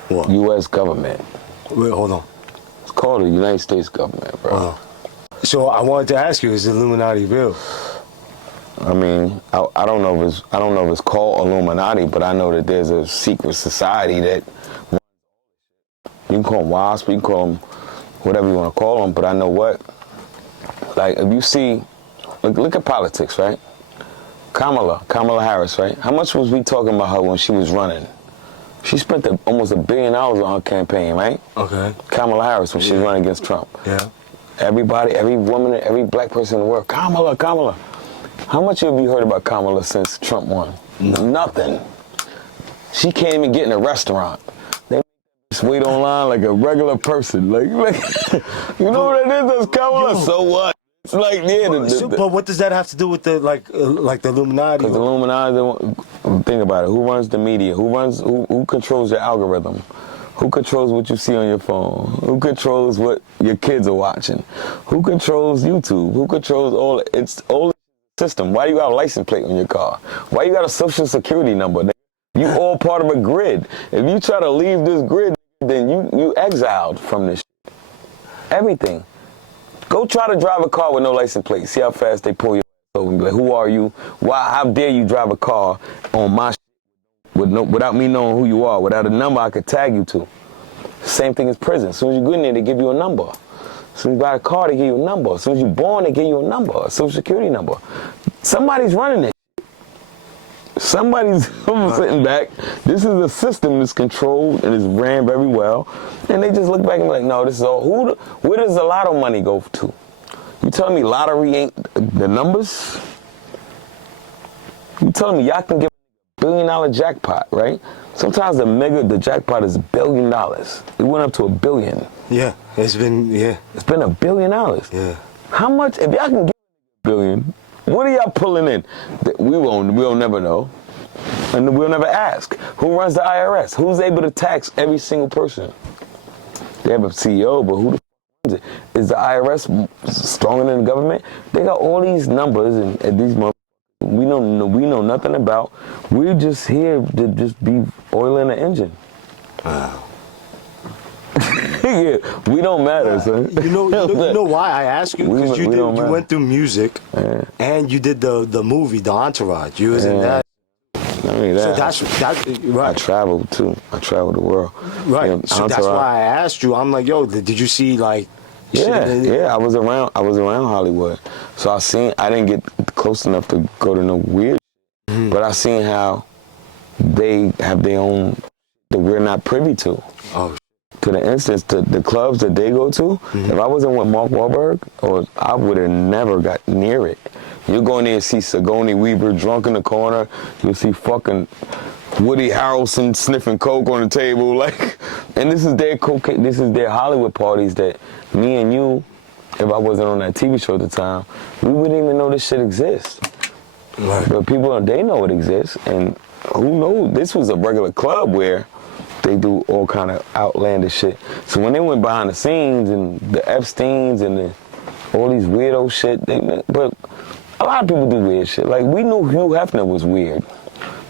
What? U.S. government. Wait, hold on. It's called the United States government, bro. So I wanted to ask you, is the Illuminati real? I mean, I don't know if it's called Illuminati, but I know that there's a secret society that you can call them WASP, you can call them whatever you want to call them, but I know what, like, if you see, look at politics, right? Kamala Harris, right? How much was we talking about her when she was running? She spent almost $1 billion on her campaign, right? Okay. Kamala Harris when she was running against Trump. Yeah. Everybody, every woman, every black person in the world, Kamala. How much have you heard about Kamala since Trump won? No. Nothing. She can't even get in a restaurant. They just wait online like a regular person. Like you know what it is? That's Kamala. So what? It's like, but what does that have to do with the like the Illuminati? Because the Illuminati, think about it. Who runs the media? Who controls your algorithm? Who controls what you see on your phone? Who controls what your kids are watching? Who controls YouTube? Who controls all? It's all system. Why you got a license plate on your car? Why you got a social security number? You all part of a grid. If you try to leave this grid, then you exiled from this shit. Everything. Go try to drive a car with no license plate. See how fast they pull you over and be like, who are you? Why? How dare you drive a car on my shit without me knowing who you are, without a number I could tag you to? Same thing as prison. As soon as you go in there, they give you a number. As soon as you buy a car, they give you a number. As soon as you're born, they give you a number, a social security number. Somebody's running it. Somebody's sitting back. This is a system that's controlled and is ran very well. And they just look back and be like, no, this is all. Where does the lotto money go to? You telling me lottery ain't the numbers? You telling me y'all can get $1 billion jackpot, right? Sometimes the jackpot is $1 billion. It went up to $1 billion. Yeah, it's been $1 billion. Yeah. How much, if y'all can get $1 billion, what are y'all pulling in? We'll never know. And we'll never ask. Who runs the IRS? Who's able to tax every single person? They have a CEO, but who the is it? Is the IRS stronger than the government? They got all these numbers and these we know nothing about. We're just here to just be oil in the engine. Wow. Yeah, we don't matter, son. You know why I ask you? Because you went through music, and you did the movie, The Entourage. You was in that. I mean, so that's right. I traveled too. I traveled the world. Right. You know, so that's why I asked you. I'm like, yo, did you see like? Yeah. I was around Hollywood, so I didn't get close enough to go to no weird, but I seen how they have their own that we're not privy to. Oh. To the instance, the clubs that they go to, if I wasn't with Mark Wahlberg, I would have never got near it. You go in there and see Sigourney Weaver drunk in the corner. You'll see fucking Woody Harrelson sniffing coke on the table, like, and this is their Hollywood parties that me and you, if I wasn't on that TV show at the time, we wouldn't even know this shit exists. Right. But people, they know it exists, and who knows? This was a regular club where they do all kind of outlandish shit. So when they went behind the scenes and the Epsteins and all these weirdo shit, but a lot of people do weird shit. Like, we knew Hugh Hefner was weird.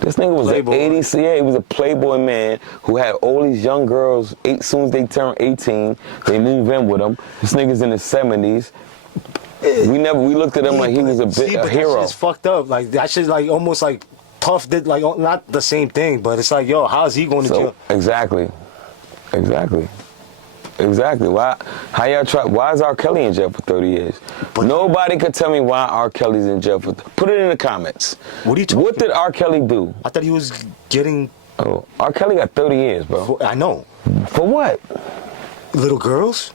This nigga was an 80s, he was a playboy man who had all these young girls, as soon as they turn 18, they move in with him. This nigga's in his 70s. We looked at him like he was a hero. That shit's fucked up. Like, that shit's like almost like Puff did, like, not the same thing, but it's like, yo, how's he going to jail? Exactly. Why is R. Kelly in jail for 30 years? But nobody could tell me why R. Kelly's in jail for. Put it in the comments. What are you talking What did R. Kelly do? I thought he was getting. Oh, R. Kelly got 30 years, bro. I know. For what? Little girls?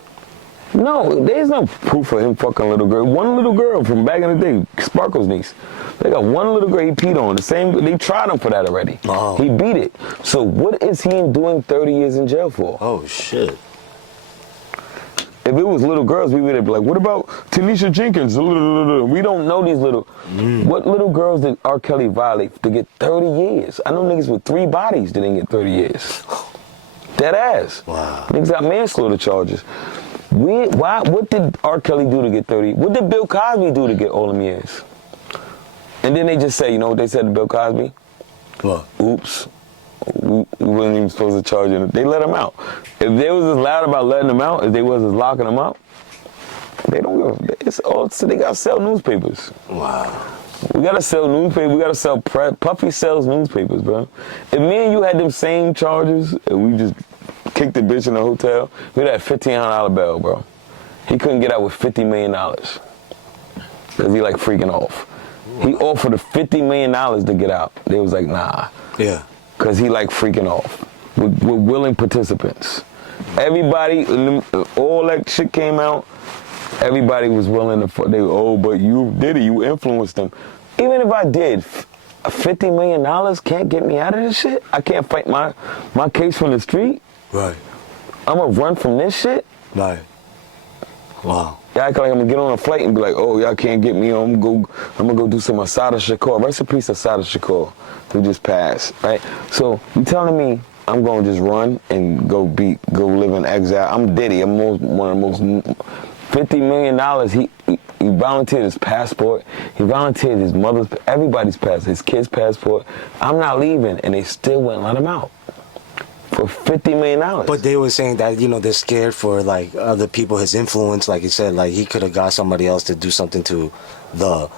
No, there's no proof of him fucking little girl. One little girl from back in the day, Sparkle's niece. They got one little girl he peed on. They tried him for that already. Oh. He beat it. So what is he doing 30 years in jail for? Oh, shit. If it was little girls, we would have been like, what about Tanisha Jenkins? We don't know these little. What little girls did R. Kelly violate to get 30 years? I know niggas with 3 bodies didn't get 30 years. Dead ass. Wow. Niggas got manslaughter charges. What did R. Kelly do to get 30? What did Bill Cosby do to get all them years? And then they just say, you know what they said to Bill Cosby? What? Oops. We wasn't even supposed to charge him. They let him out. If they was as loud about letting him out as they was as locking him up, they don't give a. It's all. So they gotta sell newspapers. Wow. We gotta sell newspapers. We gotta sell Puffy sells newspapers, bro. If me and you had them same charges and we just kicked the bitch in the hotel, we'd have $1,500 bail, bro. He couldn't get out with $50 million because he like freaking off. He offered $50 million to get out. They was like, nah. Yeah. Because he like freaking off with willing participants. Everybody, all that shit came out, everybody was willing to, but you did it, you influenced them. Even if I did, $50 million can't get me out of this shit? I can't fight my case from the street? Right. I'm gonna run from this shit? Right. Wow. Y'all act like I'm gonna get on a flight and be like, oh, y'all can't get me on. I'm gonna go do some Assata Shakur. Rest in peace, Assata Shakur, who just passed, right? So you telling me I'm gonna just run and go live in exile? I'm Diddy. I'm one of the most. $50 million. He volunteered his passport. He volunteered his everybody's passport, his kid's passport. I'm not leaving, and they still wouldn't let him out. For $50 million. But they were saying that, you know, they're scared for, like, other people, his influence. Like you said, like, he could have got somebody else to do something to the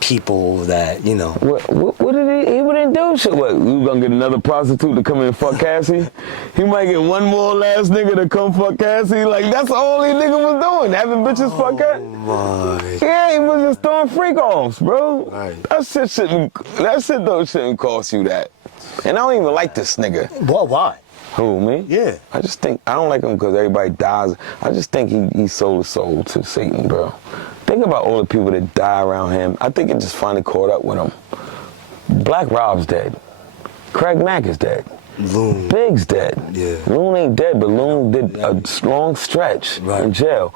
people that, you know. What did he wouldn't do shit. What, you gonna get another prostitute to come in and fuck Cassie? He might get one more last nigga to come fuck Cassie. Like, that's all he nigga was doing, having bitches fuck Cassie. My. Yeah, he was just throwing freak offs, bro. Right. That shit shouldn't cost you that. And I don't even like this nigga. What? Why? Who, me? Yeah. I don't like him because everybody dies. I just think he sold his soul to Satan, bro. Think about all the people that die around him. I think it just finally caught up with him. Black Rob's dead. Craig Mack is dead. Loon. Big's dead. Yeah. Loon ain't dead, but Loon did a long stretch in jail.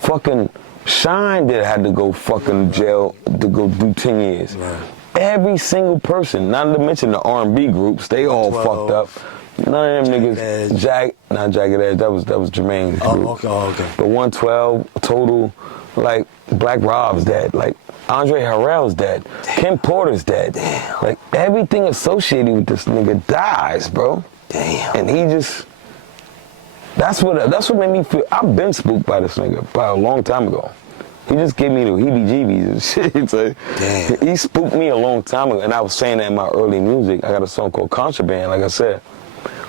Fucking Shine had to go fucking jail to go do 10 years. Right. Every single person, not to mention the R&B groups, they all fucked up. None of them niggas. Not Jagged Edge. That was Jermaine's group. Okay. But 112 total, like Black Rob's dead. Like Andre Harrell's dead. Damn. Kim Porter's dead. Damn. Like everything associated with this nigga dies, bro. Damn. And he just. That's what made me feel. I've been spooked by this nigga by a long time ago. He just gave me the heebie-jeebies and shit. So he spooked me a long time ago, and I was saying that in my early music. I got a song called Contraband, like I said.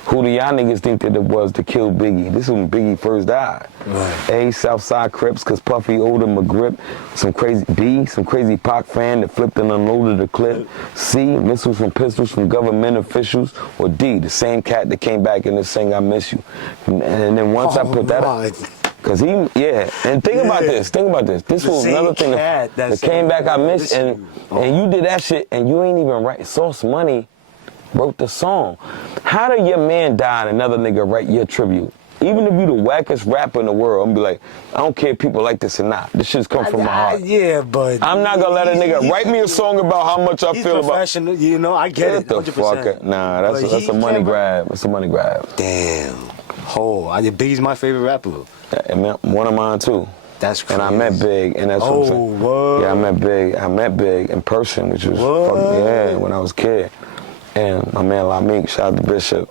Who do y'all niggas think that it was to kill Biggie? This is when Biggie first died. Right. A, Southside Crips, cause Puffy owed him a grip. Some crazy Pac fan that flipped and unloaded the clip. C, missiles from pistols from government officials. Or D, the same cat that came back and sang I Miss You. And then once I put that up, cause and think about this. This was another thing that came back I Miss and you did that shit and you ain't even write Sauce Money wrote the song. How did your man die and another nigga write your tribute? Even if you the wackest rapper in the world, I'm gonna be like, I don't care if people like this or not. This shit's come from my heart. Yeah, but I'm not gonna let a nigga write me a song about how much I feel about. He's professional, you know. I get it. 100%. Nah, that's a money grab. It's a money grab. Damn. Biggie's my favorite rapper. One of mine too. That's crazy. And I met Big, and that's what I'm saying. Word. Yeah, I met Big in person, which was when I was a kid. And my man Lamique, shout out to Bishop,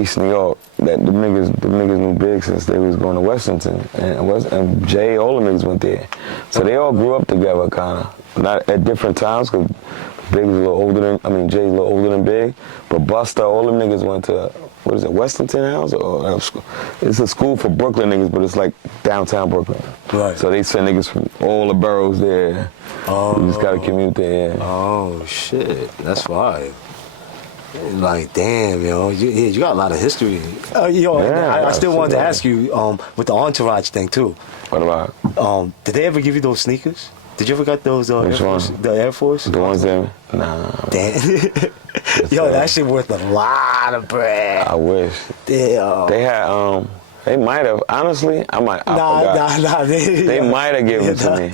East New York. That the niggas knew Big since they was going to Washington, and Jay, all the niggas went there. So they all grew up together, kind of, not at different times, cause Big was a little older than, Jay's a little older than Big, but Busta, all them niggas went to, what is it, Westington House? It's a school for Brooklyn niggas, but it's like downtown Brooklyn. Right. So they send niggas from all the boroughs there. You just gotta commute there. Oh shit, that's fine. Like, damn, yo, you got a lot of history. I still wanted to ask you with the Entourage thing too. What about? Did they ever give you those sneakers? Did you ever get those Air Force? The Air Force? The ones that? Nah. Damn. Yo, that shit worth a lot of bread. I wish. Damn. They had they might have. Honestly, I forgot. Nah. They might have given it to me.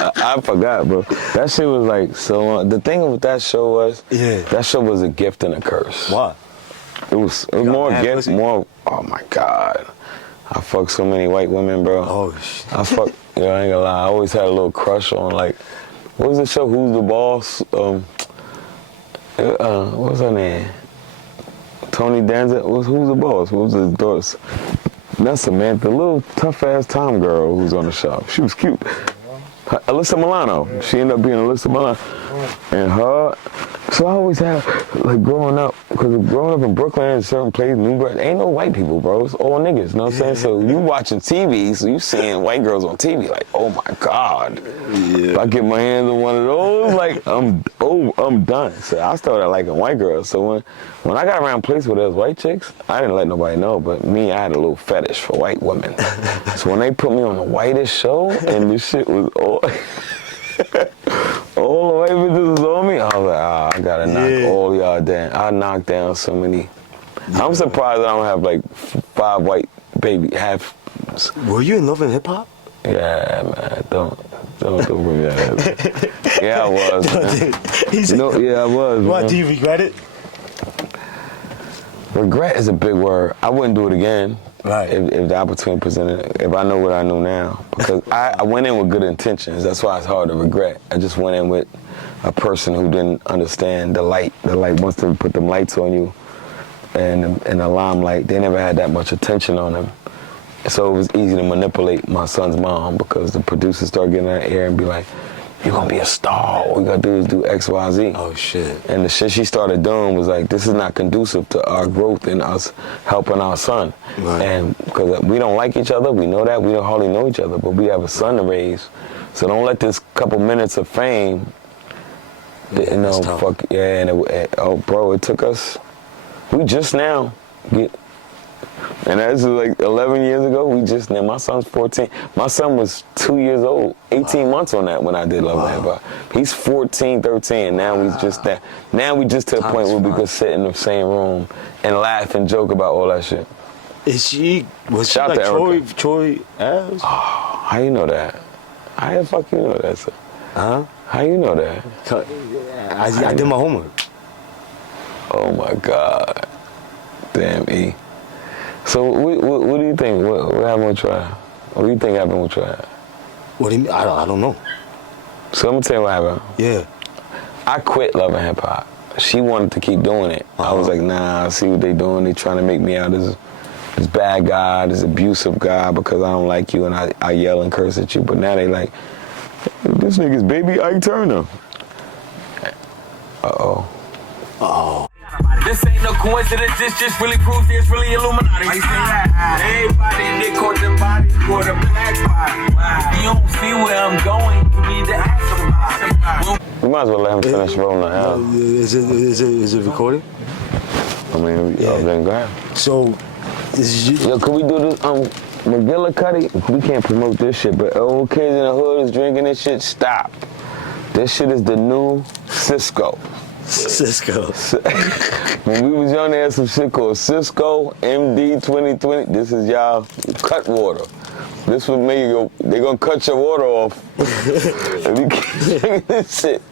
I forgot, bro. That shit was like so long. The thing with that show was, that show was a gift and a curse. What? It was more a gift, more. Oh my God, I fucked so many white women, bro. Oh shit. I fucked. I ain't gonna lie. I always had a little crush on like, what was the show? Who's the Boss? What was her name? Tony Danza. Who's the Boss? What was his daughter's? That's Samantha, the little tough ass Tom girl who was on the show. She was cute. Alyssa Milano. She ended up being Alyssa Milano. And her, so I always had, like growing up, because growing up in Brooklyn and certain places, Newburgh, ain't no white people, bro. It's all niggas, you know what I'm saying? So you watching TV, so you seeing white girls on TV, like, oh my God. Yeah. If I get my hands on one of those, like, I'm done. So I started liking white girls. So when I got around places where there was white chicks, I didn't let nobody know, but me, I had a little fetish for white women. So when they put me on the whitest show, and this shit was all the white bitches was on me, I was like, I gotta knock all y'all down. I knocked down so many. I'm surprised I don't have like 5 white baby half. Were you in love with hip hop? Yeah, man. Don't bring that up. Yeah, I was. I was. What, man. do you regret it? Regret is a big word. I wouldn't do it again. Right. If the opportunity presented, if I know what I know now. Because I went in with good intentions. That's why it's hard to regret. I just went in with a person who didn't understand the light. The light, once they put them lights on you and the limelight, they never had that much attention on them. So it was easy to manipulate my son's mom because the producers started getting in the air and be like, you're gonna be a star. All we gotta do is do X, Y, Z. Oh shit. And the shit she started doing was like, this is not conducive to our growth and us helping our son. Right. And because we don't like each other, we know that, we don't hardly know each other, but we have a son to raise. So don't let this couple minutes of fame, and bro, it took us, we just now get, and that's like 11 years ago, my son's 14. My son was 2 years old, 18 months on that when I did Love and Hip Hop. He's 14, 13, now we just to the point where we could sit in the same room and laugh and joke about all that shit. Was she Shout like Troy Ave? Oh, how you know that? How the fuck you know that, sir? Huh? How you know that? I did my homework. Oh my God. Damn, E. So what do you think? What happened with Tribe? What do you think happened with Tribe? What do you mean? I don't know. So I'm gonna tell you what happened. Yeah. I quit loving hip hop. She wanted to keep doing it. I was like, nah, I see what they doing. They trying to make me out as this bad guy, this abusive guy because I don't like you and I yell and curse at you. But now they like, this nigga's baby Ike Turner. Uh-oh. Uh-oh. This ain't no coincidence, this just really proves there's really Illuminati. Like that. Everybody they caught them bodies, caught a black body. Wow. You don't see where I'm going, you need to ask somebody. We might as well let him finish rolling the hell. Is it recording? I mean, then go ahead. So, yo, can we do this? McGillicuddy, we can't promote this shit, but old kids in the hood is drinking this shit. Stop. This shit is the new Cisco. Cisco. When we was young, they had some shit called Cisco MD 2020. This is y'all cut water. This would make you go. They gonna cut your water off if you keep drinking this shit.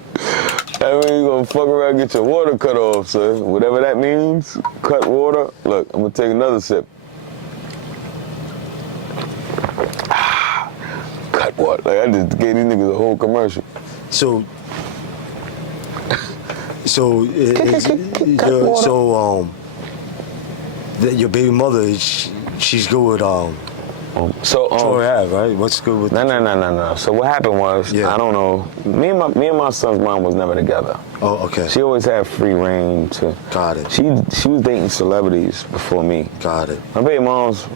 That means you gonna fuck around and get your water cut off, son. Whatever that means, cut water. Look, I'm gonna take another sip. Cut water. Like I just gave these niggas a whole commercial. So your baby mother, she's good with Troy Ave, right? What's good with? No. So what happened was, I don't know. Me and my son's mom was never together. Oh, okay. She always had free reign to. Got it. She was dating celebrities before me. Got it. My baby mom's,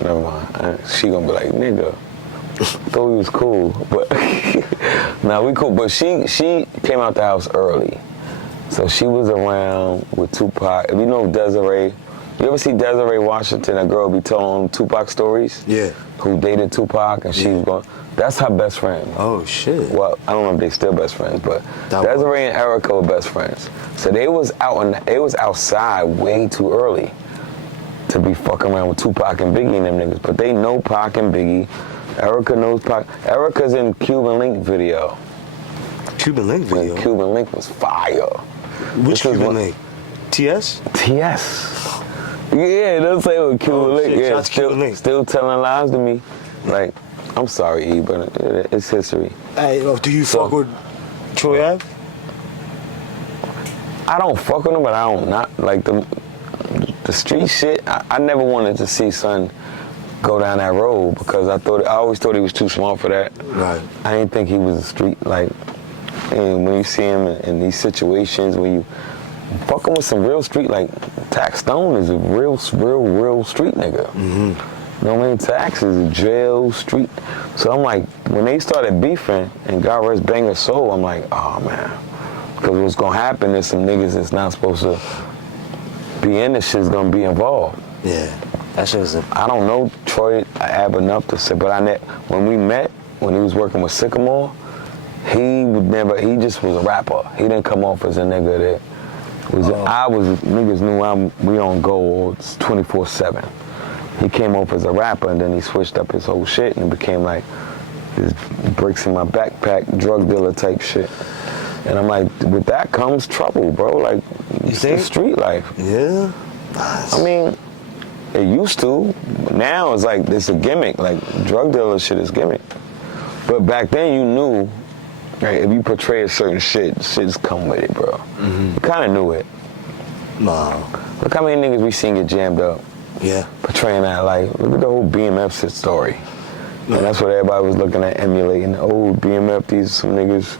never mind. She gonna be like, nigga. Thought we was cool, but nah, we cool. But she came out the house early, so she was around with Tupac. If you know Desiree. You ever see Desiree Washington, a girl be telling Tupac stories? Yeah. Who dated Tupac and she was going, that's her best friend. Oh, shit. Well, I don't know if they still best friends, but Desiree and Erica were best friends. So they was outside way too early to be fucking around with Tupac and Biggie and them niggas. But they know Pac and Biggie. Erica knows Pac. Erica's in Cuban Link video. Cuban Link video? And Cuban Link was fire. Which Cuban Link? TS? TS. Yeah, don't say with Cuban Link. Yeah, still telling lies to me. Like, I'm sorry, E, but it's history. Hey, do you fuck with Troy Ave? I don't fuck with him, but I don't not like the street shit. I never wanted to see son go down that road because I always thought he was too smart for that. Right. I didn't think he was a street like. And when you see him in these situations, when you fucking with some real street, like Tax Stone is a real street nigga. Mm-hmm. You know what I mean? Tax is a jail street. So I'm like, when they started beefing and God rest Banger's soul, I'm like, oh man. Because what's gonna happen is some niggas that's not supposed to be in this shit's gonna be involved. Yeah, that shit was I don't know Troy Ave enough to say, but when we met, when he was working with Sycamore, he just was a rapper. He didn't come off as a nigga that niggas knew we on gold 24/7. He came off as a rapper and then he switched up his whole shit and became like this bricks in my backpack, drug dealer type shit. And I'm like, with that comes trouble, bro. Like, it's the street life. Yeah. I mean, it used to, but now it's like, it's a gimmick. Like, drug dealer shit is gimmick. But back then you knew, like, if you portray a certain shit's come with it, bro. Mm-hmm. You kind of knew it. No. Look how many niggas we seen get jammed up. Yeah. Portraying that, like, look at the whole BMF shit story. Yeah. And that's what everybody was looking at, emulating. Oh, BMF, these are some niggas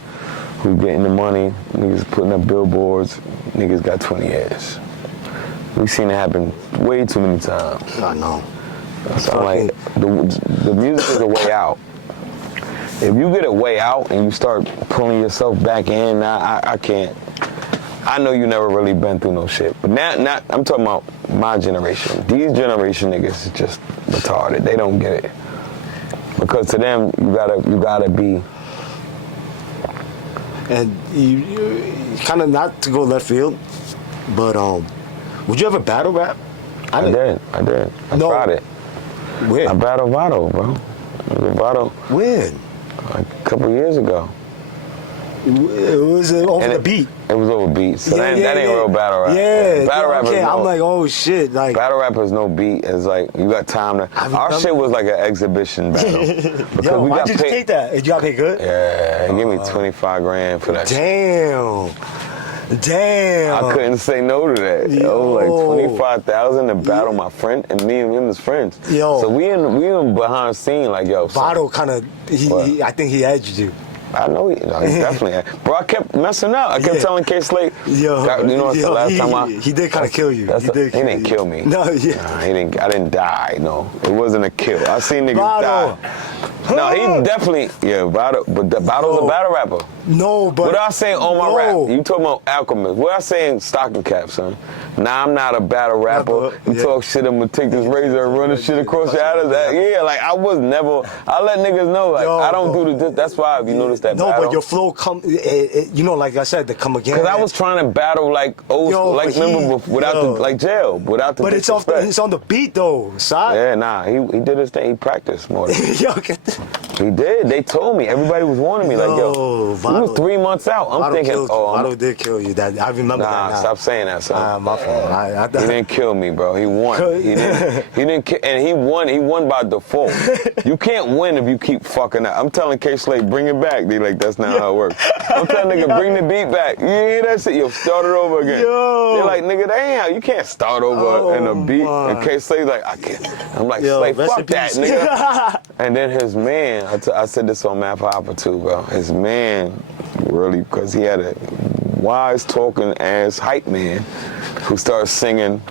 who getting the money, niggas putting up billboards, niggas got 20 years. We seen it happen way too many times. I know. So I'm like, the music is a way out. If you get a way out and you start pulling yourself back in, I can't. I know you never really been through no shit. But now I'm talking about my generation. These generation niggas is just retarded. They don't get it. Because to them, you gotta be. And you kind of, not to go left field, but would you ever battle rap? I did. I tried it. When? I battled Vado, bro. Vado. When? Like a couple years ago. It was over the beat. It was over beat. So that ain't real battle rap. Yeah, battle rap. Okay, I'm like, oh shit, like battle rap is no beat. It's like you got time to. Our shit was like an exhibition battle. Yo, why'd you take that? You got paid good? Yeah, give me 25 grand for that. Damn. Damn. I couldn't say no to that. Yo, like 25,000 to battle my friend, and me and him as friends. Yo. So we in behind the scene, like yo. Votto kind of, I think he edged you. I know he definitely. Bro, I kept messing up. I kept telling K Slate. Yo, you know, the last time he did kind of kill you. He didn't kill me. No, yeah. Nah, he didn't. I didn't die. No, it wasn't a kill. I seen niggas die. No, he definitely. Yeah, Votto. But Votto's a battle rapper. No, but what I say on my rap? You talking about Alchemist? What I say in stocking cap, son? Nah, I'm not a battle rapper. You talk shit, I'm gonna take this razor and run this shit across your eyes. Yeah, like I was never. I let niggas know, like I don't do the. That's why if you notice that. No, battle, but your flow come. You know, like I said, to come again. Because I was trying to battle like old, like remember without the like jail, without the. But it's off. It's on the beat though, son. Yeah, nah, he did his thing. He practiced more. Yo, get the... He did. They told me. Everybody was warning me. Like, yo, he was 3 months out. I'm thinking, Votto did kill you. That I remember that. Nah, stop saying that, son. My fault. He didn't kill me, bro. He won. He didn't. And he won. He won by default. You can't win if you keep fucking up. I'm telling K Slate, bring it back. They like, that's not how it works. I'm telling nigga, bring the beat back. You hear that shit? Yo, start it over again. They're like, nigga, damn, you can't start over in a beat. And K Slate's like, I can't. I'm like, Slate, fuck that, nigga. And then his man, I said this on Map Hopper too, bro. His man, really, because he had a wise talking ass hype man who started singing.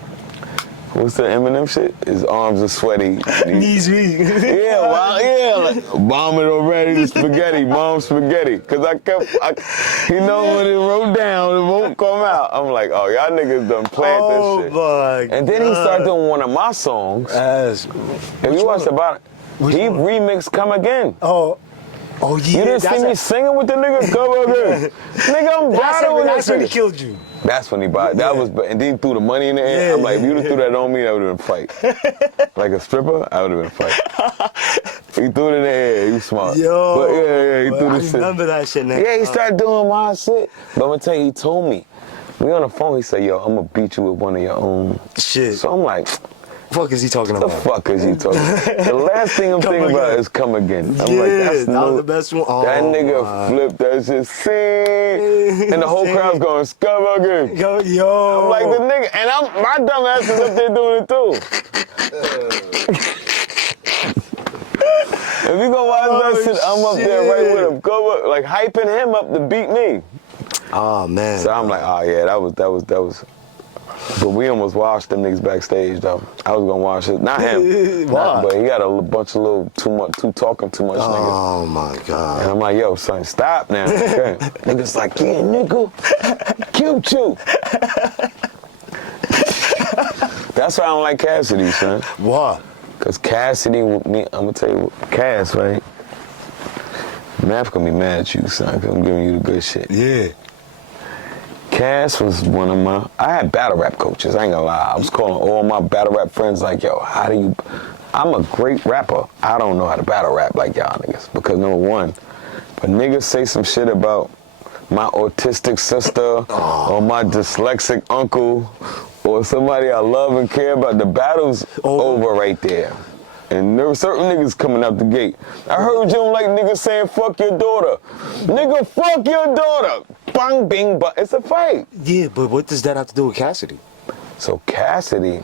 What's the Eminem shit? His arms are sweaty. Knees weak. Yeah, like bombing already the spaghetti, mom spaghetti. Cause I you know when it wrote down, it won't come out. I'm like, oh, y'all niggas done played this shit. My and then he started doing one of my songs. If you watched about it, he remixed Come Again. Oh yeah. You didn't see me singing with the nigga Come Again. Nigga, I'm battling this. That's when he killed you. That's when he bought. That was, and then he threw the money in the air. I'm like, if you'd have threw that on me, that would have been a fight. Like a stripper, I would have been a fight. He threw it in the air. He was smart. Yo, but yeah, he threw the shit. I remember that shit, nigga. Yeah, he started doing my shit. But I'm gonna tell you, he told me. We on the phone. He said, "Yo, I'm gonna beat you with one of your own." Shit. So I'm like, what the fuck is he talking about? The fuck is he talking about? The last thing I'm thinking about is Come Again. I'm like, that's that was the best one. Oh, that nigga flipped that shit, sing, and the whole crowd's going, Come Again. Yo. I'm like, the nigga, and my dumb ass is up there doing it too. If you go watch that shit, I'm up there right with him. Go up, like hyping him up to beat me. Oh man. So I'm like, oh yeah, that was. But we almost watched them niggas backstage though. I was gonna watch it, not him. Why? But he got a bunch of little too talking too much niggas. Oh my god. And I'm like, yo, son, stop now. Okay. Niggas like, yeah, nigga, cute you. That's why I don't like Cassidy, son. Why? Cause Cassidy with me, I'm gonna tell you, Cass, right? Math gonna be mad at you, son, cause I'm giving you the good shit. Yeah. Cass was one of I had battle rap coaches, I ain't gonna lie. I was calling all my battle rap friends like, yo, I'm a great rapper. I don't know how to battle rap like y'all niggas. Because number one, if a nigga say some shit about my autistic sister or my dyslexic uncle or somebody I love and care about, the battle's over right there. And there were certain niggas coming out the gate. I heard you don't like niggas saying fuck your daughter. Nigga, fuck your daughter. Bang, bing, but it's a fight. Yeah, but what does that have to do with Cassidy? So Cassidy,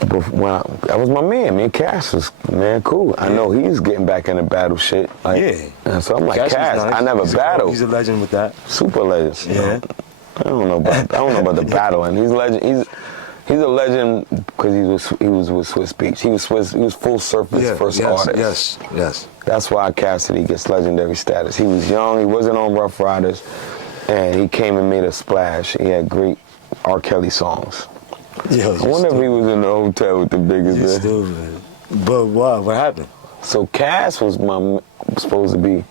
that was my man. Me and Cass was, man, cool. I know he's getting back into battle shit. Like, yeah. And so I'm like, Cass, nice. I never battled. He's a legend with that. Super legend. Yeah. I don't know about the battling. He's a legend. He's a legend because he was with Swiss Beats. He was full surface first artist. Yes. That's why Cassidy gets legendary status. He was young. He wasn't on Rough Riders, and he came and made a splash. He had great R. Kelly songs. Yo, I wonder if he was in the hotel with the biggest. Stupid. But what happened? So Cass was supposed to be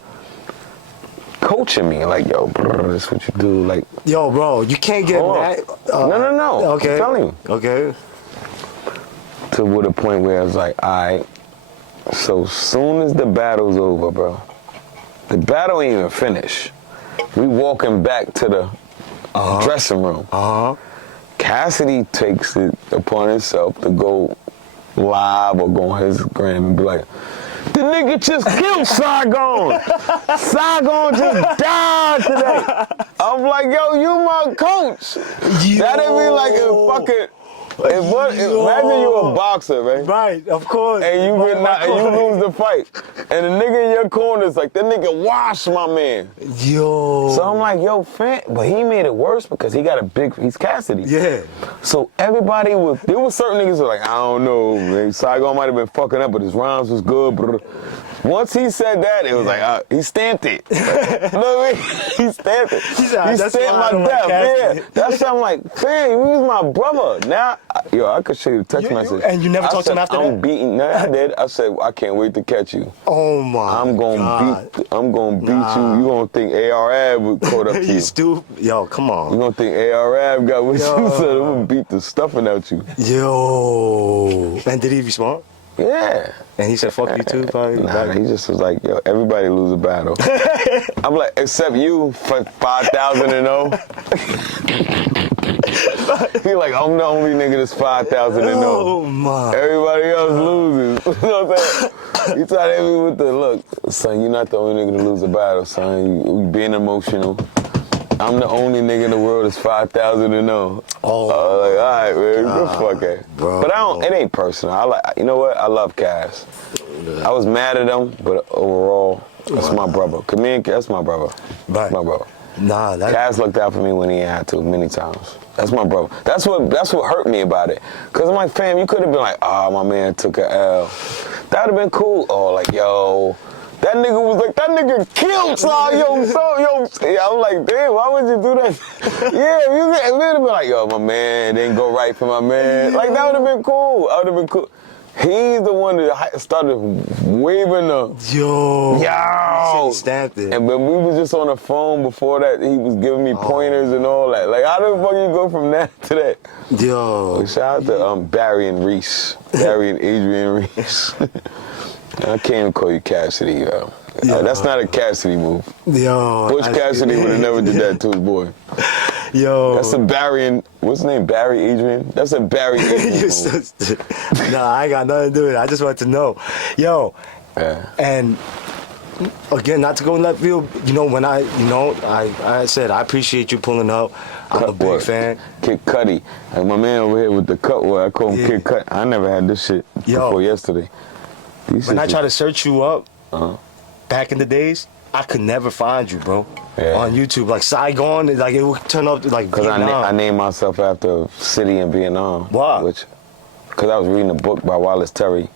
coaching me, like, yo, bro, this what you do, like. Yo, bro, you can't get mad. No. Okay. I'm telling you. Okay. To the point where I was like, all right, so soon as the battle's over, bro, The battle ain't even finished. We walking back to the dressing room. Cassidy takes it upon himself to go live or go on his gram and be like, the nigga just killed Saigon. Saigon just died today. I'm like, yo, you my coach. That'd be like a fucking... imagine you a boxer, man. Right, of course. And you lose the fight. And the nigga in your corner is like, that nigga washed my man. Yo. So I'm like, yo, fam. But he made it worse because he's Cassidy. Yeah. So there was certain niggas who were like, I don't know, man. Saigon might have been fucking up, but his rhymes was good. Once he said that, it was like, he stamped it. You know what I mean? He stamped it. He stamped my death. Yeah. That's why I'm like, fam, he was my brother. Now, I could show you the text message. And you never talked to him after that? I'm beating. No, I did. I said, I can't wait to catch you. Oh my I'm gonna beat you. You gonna think AR-AB would caught up to you. You stupid. Yo, come on. You gonna think AR-AB got with you, so I'm gonna beat the stuffing out you. Yo. And did he respond? Yeah. And he said, fuck you too, probably? Nah, he just was like, yo, everybody lose a battle. I'm like, except you, 5,000-0. He like, I'm the only nigga that's 5,000-0. Oh my. Everybody else loses. You know what I'm saying? He tried to hit me with the, look, son, you're not the only nigga to lose a battle, son. You being emotional. I'm the only nigga in the world that's 5,000-0. Oh. Like, all right, man, good fuck it. Bro. But it ain't personal. You know what? I love Cass. I was mad at him, but overall, that's my brother. That's my brother. Right. My brother. Nah, Cass looked out for me when he had to, many times. That's my brother. That's what hurt me about it. Cause I'm like, fam, you could have been like, my man took a L. That would have been cool. Or like, yo, that nigga was like, that nigga killed Sly, yo. Yeah, I'm like, damn, why would you do that? Yeah, you would have been like, yo, my man, it didn't go right for my man. Like, that would have been cool. I would have been cool. He's the one that started waving the... Yo! Stamped it. And but we was just on the phone before that. He was giving me pointers and all that. Like, how the fuck you go from that to that? Yo. Like, shout out to Barry and Reese. Barry and Adrian Reese. I can't even call you Cassidy, yo. That's not a Cassidy move. Yo. Bush Cassidy would have never did that to his boy. Yo. That's a Barry and, what's his name? Barry Adrian? That's a Barry Adrian move. Nah, I ain't got nothing to do with it. I just want to know. Yo. Yeah. And again, not to go in left field, when I said, I appreciate you pulling up. I'm a big fan. Kid Cudi. Like my man over here with the cut word, I call him Kid Cut. I never had this shit before yesterday. When I try to search you up, back in the days, I could never find you, bro. Yeah. On YouTube, like Saigon, like it would turn up like because I named myself after a city in Vietnam. Why? Because I was reading a book by Wallace Terry,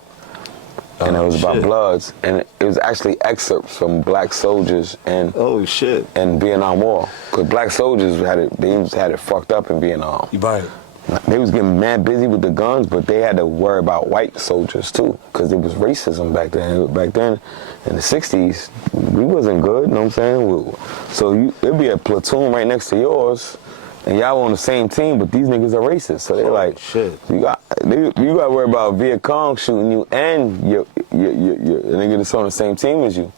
and it was about Bloods, and it was actually excerpts from black soldiers and and Vietnam War. Because black soldiers had it fucked up in Vietnam. Right. They was getting mad busy with the guns, but they had to worry about white soldiers too, because there was racism back then. Back then, in the 60s, we wasn't good, you know what I'm saying? So it'd be a platoon right next to yours, and y'all on the same team, but these niggas are racist. So they're like, you got to worry about Viet Cong shooting you and your nigga that's on the same team as you.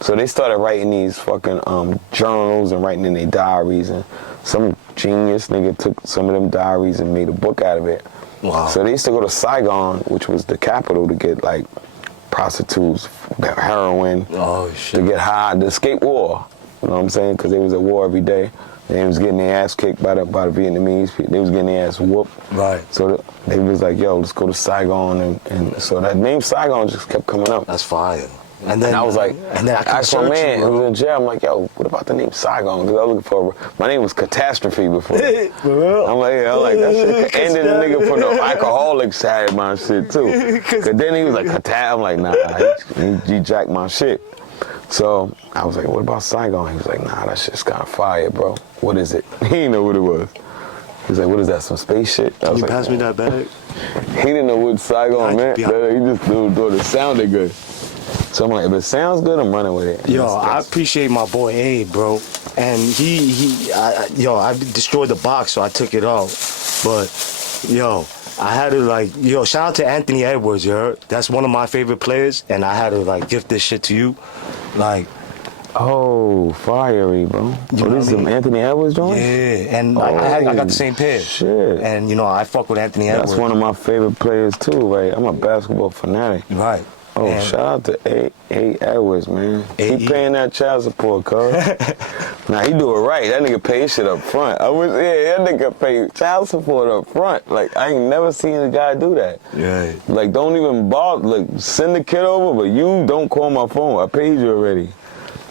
So they started writing these fucking journals and writing in their diaries, and some genius nigga took some of them diaries and made a book out of it. Wow. So they used to go to Saigon, which was the capital, to get like prostitutes, heroin, to get high, to escape war. You know what I'm saying? Because they was at war every day. They was getting their ass kicked by the Vietnamese. They was getting their ass whooped. Right. So they was like, yo, let's go to Saigon. And so that name Saigon just kept coming up. That's fire. And then I was like, I saw man who was in jail. I'm like, yo, what about the name Saigon? Because I was looking for, my name was Catastrophe before. I'm like, that shit ended the nigga from the alcoholic side of my shit too. Because then he was like, I'm like, nah, he jacked my shit. So I was like, what about Saigon? He was like, nah, that shit's kind of fire, bro. What is it? He didn't know what it was. He was like, what is that, some space shit? Can you pass me that bag? He didn't know what Saigon meant. He just thought it sounded good. So I'm like, if it sounds good, I'm running with it. Yo, I appreciate my boy Abe, bro. And I destroyed the box, so I took it out. But, yo, I had to shout out to Anthony Edwards, you heard? That's one of my favorite players, and I had to gift this shit to you. Oh, fiery, bro. This is some Anthony Edwards joint? Yeah, and I got the same pair. Shit. And, you know, I fuck with Anthony Edwards. That's one of my favorite players, too, right? I'm a basketball fanatic. Right. Oh, and shout out to A. Edwards, man. He paying that child support, cuz. Nah, he do it right. That nigga pay his shit up front. That nigga pay child support up front. Like, I ain't never seen a guy do that. Yeah. Like, don't even bother. Like, send the kid over, but you don't call my phone. I paid you already.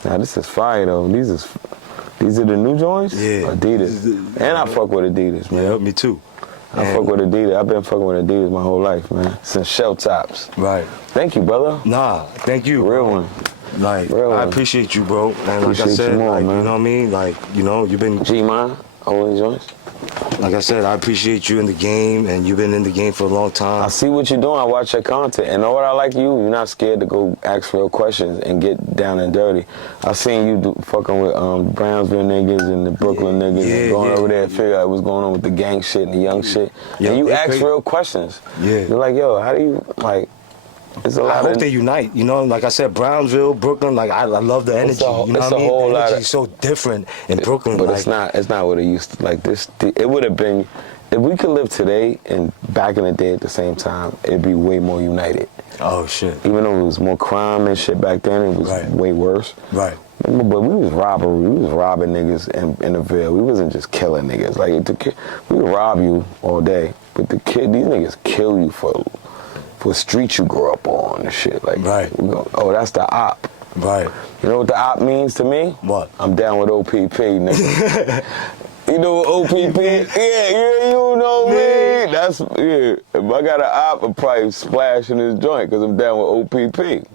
Now, this is fire, though. These are the new joints? Yeah. Adidas. And I fuck with Adidas, man. Yeah, me too. I fuck with Adidas. I've been fucking with Adidas my whole life, man. Since Shell Tops. Right. Thank you, brother. Nah, thank you. Real one. Like, Real I one. appreciate you, bro. And like I Appreciate said, you more, like, man. you know what I mean? Like, you know, you've been... G-Man, all these joints. Like I said, I appreciate you in the game, and you've been in the game for a long time. I see what you're doing. I watch your content. And know what I like you're not scared to go ask real questions and get down and dirty. I seen you fucking with Brownsville niggas and the Brooklyn niggas and going over there and figure out what's going on with the gang shit and the young shit. Yeah, and you ask real questions. Yeah. You're like, yo, how do you, like, it's a lot I hope they unite. You know, like I said, Brownsville, Brooklyn, like, I love the energy. You know what I mean? The energy is so different in Brooklyn. But like, it's not what it used to. Like, this, it would have been, if we could live today and back in the day at the same time, it'd be way more united. Oh, shit. Even though it was more crime and shit back then, it was way worse. Right. But we was robbery. We was robbing niggas in the Ville. We wasn't just killing niggas. Like, we would rob you all day, but these niggas kill you for street you grew up on and shit. Like, oh, that's the op. Right. You know what the op means to me? What? I'm down with OPP, nigga. You know what OPP? Yeah, you know me. That's, If I got an op, I'll probably splash in this joint because I'm down with OPP.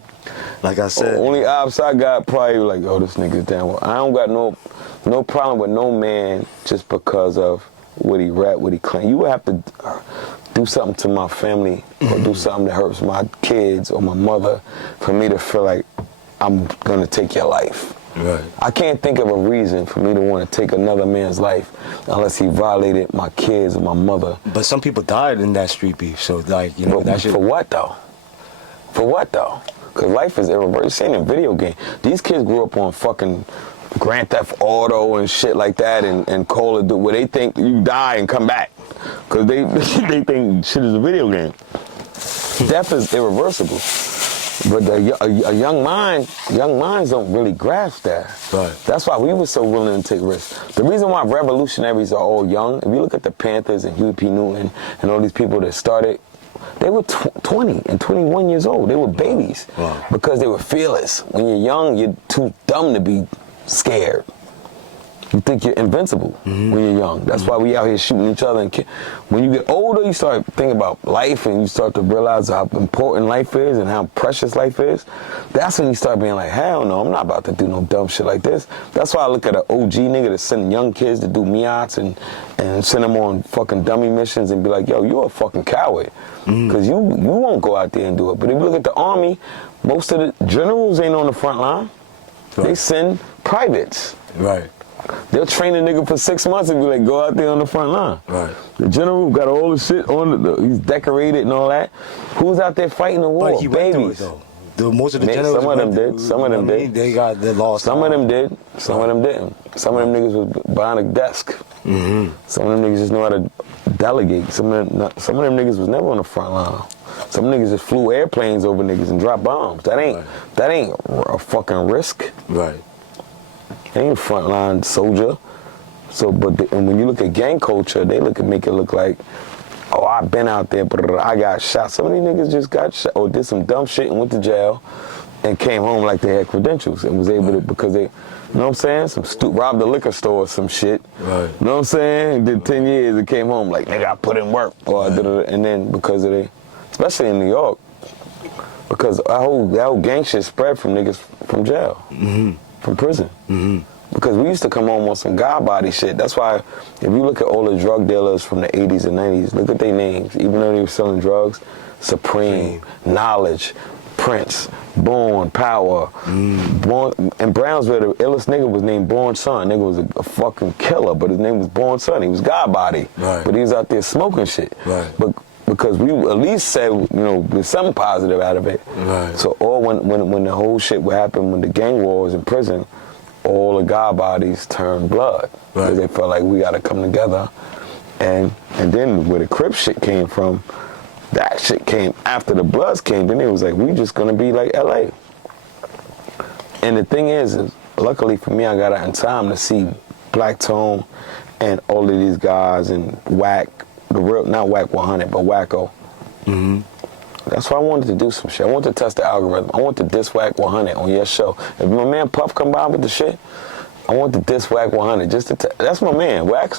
Like I said. Only ops I got probably like, oh, this nigga's down with. I don't got no problem with no man just because of what he rap, what he claim. You would have to do something to my family or do something that hurts my kids or my mother for me to feel like I'm gonna take your life. Right. I can't think of a reason for me to want to take another man's life unless he violated my kids or my mother. But some people died in that street beef, so like, you know, that shit. For what though? For what though? Because life is irreversible. It's in a video game. These kids grew up on fucking Grand Theft Auto and shit like that and Call of Duty, where they think you die and come back. Because they think shit is a video game. Death is irreversible. But a young minds don't really grasp that. Right. That's why we were so willing to take risks. The reason why revolutionaries are all young, if you look at the Panthers and Huey P. Newton and all these people that started, they were 20 and 21 years old. They were babies. Wow. Because they were fearless. When you're young, you're too dumb to be scared. You think you're invincible when you're young. That's why we out here shooting each other. And when you get older, you start thinking about life and you start to realize how important life is and how precious life is. That's when you start being like, hell no, I'm not about to do no dumb shit like this. That's why I look at an OG nigga that's sending young kids to do miats and send them on fucking dummy missions and be like, yo, you're a fucking coward. Because you won't go out there and do it. But if you look at the Army, most of the generals ain't on the front line. Right. They send privates. Right. They'll train a nigga for 6 months and be like, go out there on the front line. Right. The general got all the shit on, he's decorated and all that. Who's out there fighting the war? But he Babies. went through it, though. Most of the generals. Some of them did. Some of them did. They got their lost. Some of them did. Some of them didn't. Some of them niggas was behind a desk. Some of them niggas just know how to delegate. Some of them niggas was never on the front line. Some niggas just flew airplanes over niggas and dropped bombs. That ain't a fucking risk. Right. They ain't frontline soldier. So, and when you look at gang culture, they make it look like, oh, I've been out there, but I got shot. Some of these niggas just got shot or did some dumb shit and went to jail and came home like they had credentials and was able to, because they, you know what I'm saying? Robbed a liquor store or some shit. Right. You know what I'm saying? Did 10 years and came home like, nigga, I put in work. Or and then because of especially in New York, because that whole gang shit spread from niggas from jail. From prison. Because we used to come home on some god body shit. That's why if you look at all the drug dealers from the 80s and 90s, look at their names. Even though they were selling drugs, Supreme, Knowledge, Prince, Born, Power. Born, in Brownsville, the illest nigga was named Born Son. Nigga was a fucking killer, but his name was Born Son. He was god body. Right. But he was out there smoking shit. Right. But because we at least said, you know, there's something positive out of it. Right. So when the whole shit would happen, when the gang war was in prison, all the God bodies turned blood. Right. Because they felt like we got to come together. And then where the Crip shit came from, that shit came after the Bloods came. Then it was like, we just going to be like L.A. And the thing is, luckily for me, I got out in time to see Black Tone and all of these guys and Whack, the real, not Whack 100, but Wacko. Mm-hmm. That's why I wanted to do some shit. I wanted to test the algorithm. I want to diss Whack 100 on your show. If my man Puff come by with the shit, I want to diss Whack 100. Just to that's my man. Whack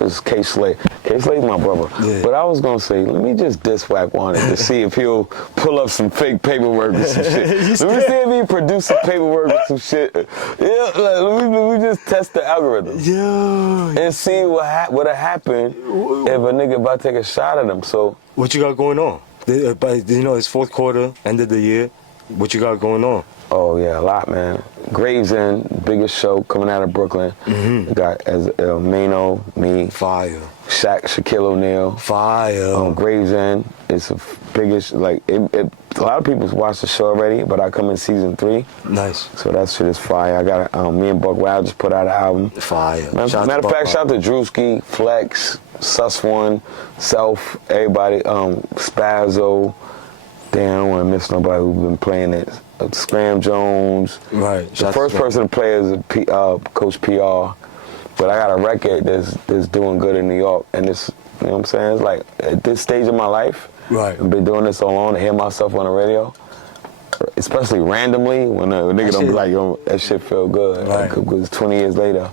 is K Slade. K Slade's my brother. Yeah. But I was gonna say, let me just diss Whack 100 to see if he'll pull up some fake paperwork with some shit. Let me see if he produce some paperwork with some shit. Yeah, like, let me just test the algorithm. Yeah. And see what'll happen if a nigga about to take a shot at him. So what you got going on? You know, it's fourth quarter, end of the year. What you got going on? Oh yeah, a lot, man. Gravesend, biggest show coming out of Brooklyn. Mm-hmm. We got as Mano, me, Fire, Shaquille O'Neal, Fire. Gravesend, it's the biggest. Like a lot of people watch the show already, but I come in season 3. Nice. So that shit is fire. I got me and Buck Wild just put out an album. Fire. Matter of fact, shout out to Drewski, Flex, Sus One, Self, everybody, Spazzo. Damn, I don't want to miss nobody who's been playing it. Scram Jones. Right. The first person to play is Coach PR. But I got a record that's doing good in New York. And this, you know what I'm saying? It's like, at this stage of my life, right. I've been doing this so long to hear myself on the radio, especially randomly, when a nigga don't be like, yo, that shit feel good. Right. Because 20 years later.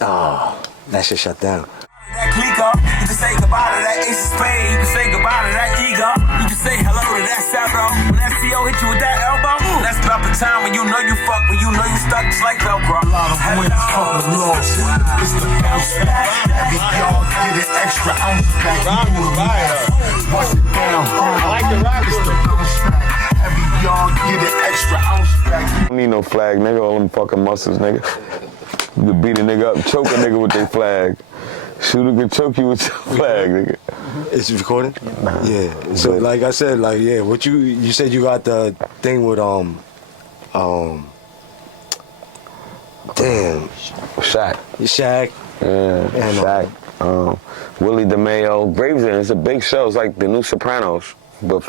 Oh, that shit shut down. That click up, you can say goodbye to that ace of spade, you can say goodbye to that ego, you can say hello to that salvo, when that CO hit you with that elbow, that's about the time when you know you fuck, when you know you stuck just like Velcro. A lot of wins from the loss, it's the bounce back, every y'all get an extra ounce back, bust it down, I like the rock, it's the bounce back, every y'all get an extra ounce back. Don't need no flag, nigga, all them fucking muscles, nigga. You can beat a nigga up, choke a nigga with their flag. Shooter can choke you with your flag, nigga. It's recording? Nah. Yeah. So like I said, like yeah, what you said you got the thing with damn. Shaq. Yeah, and Shaq. Willie DeMayo. Gravesend, it's a big show. It's like the new Sopranos, but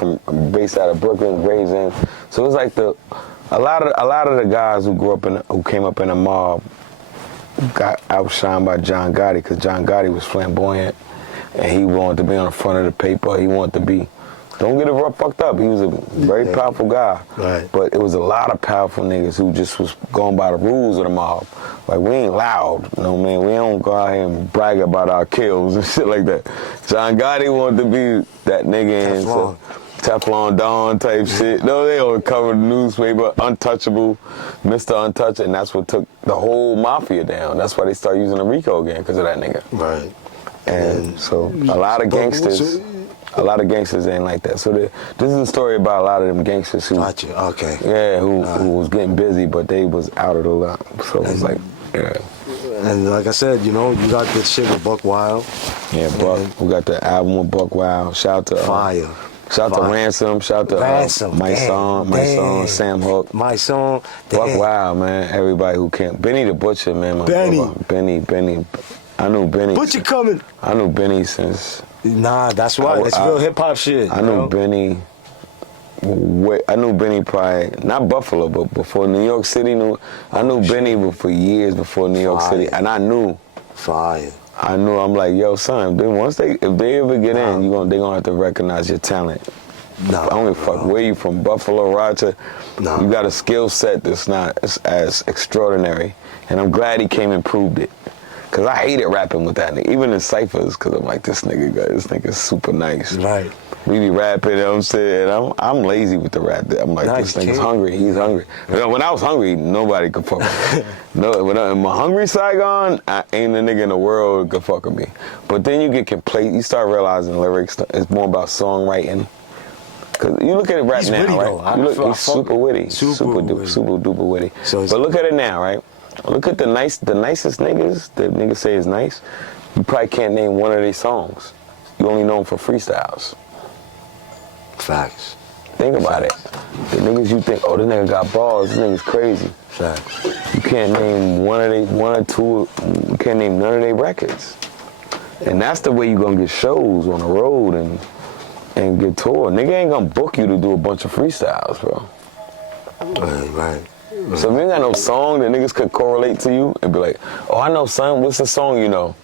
based out of Brooklyn, Gravesend. So it's like a lot of the guys who came up in a mob got outshined by John Gotti, because John Gotti was flamboyant and he wanted to be on the front of the paper. He wanted to be, don't get it fucked up, he was a very powerful guy. Right. But it was a lot of powerful niggas who just was going by the rules of the mob. Like, we ain't loud, you know what I mean? We don't go out here and brag about our kills and shit like that. John Gotti wanted to be that nigga in Teflon Don type shit. No, they all covered the newspaper, untouchable, Mr. Untouchable, and that's what took the whole mafia down. That's why they started using the RICO again, because of that nigga. Right. And so a lot of gangsters ain't like that. So this is a story about a lot of them gangsters who, okay. Yeah, who was getting busy, but they was out of the line. So it's like, yeah. And like I said, you know, you got this shit with Buck Wild. Yeah, Buck. We got the album with Buck Wild. Shout out to Fire. Shout out to Ransom. Shout out to My Song, Sam Hook. My Song. Buck Wild, man. Everybody who came. Benny the Butcher, man. My brother. Benny. I knew Benny. Butcher coming. I knew Benny since. Nah, that's why. It's real hip hop shit. I knew Benny. I knew Benny probably not Buffalo, but before New York City. I knew Benny for years before New York City, and I knew. Fire. I knew. I'm like, yo, son. If they ever get in, they gonna have to recognize your talent. No, I don't give a fuck where you from, Buffalo, Rochester. No. You got a skill set that's not as extraordinary, and I'm glad he came and proved it. Cause I hated rapping with that nigga, even in ciphers. Cause I'm like, this nigga's super nice. Right. We be rapping, you know what I'm saying? I'm lazy with the rap. I'm like, this nigga's hungry. He's hungry. You know, when I was hungry, nobody could fuck with me. No, when I'm hungry Saigon, I ain't a nigga in the world could fuck with me. But then you get complete. You start realizing lyrics. It's more about songwriting. Cause you look at it right now, right? He's super witty, super duper witty. But look at it now, right? Look at the nicest niggas. The niggas say is nice. You probably can't name one of their songs. You only know them for freestyles. Facts. Think about it. The niggas you think, oh, this nigga got balls, this nigga's crazy. Facts. You can't name one or two, you can't name none of their records. And that's the way you gonna get shows on the road and get toured. Nigga ain't gonna book you to do a bunch of freestyles, bro. Right. So if you ain't got no song that niggas could correlate to you and be like, oh, I know son, what's the song you know?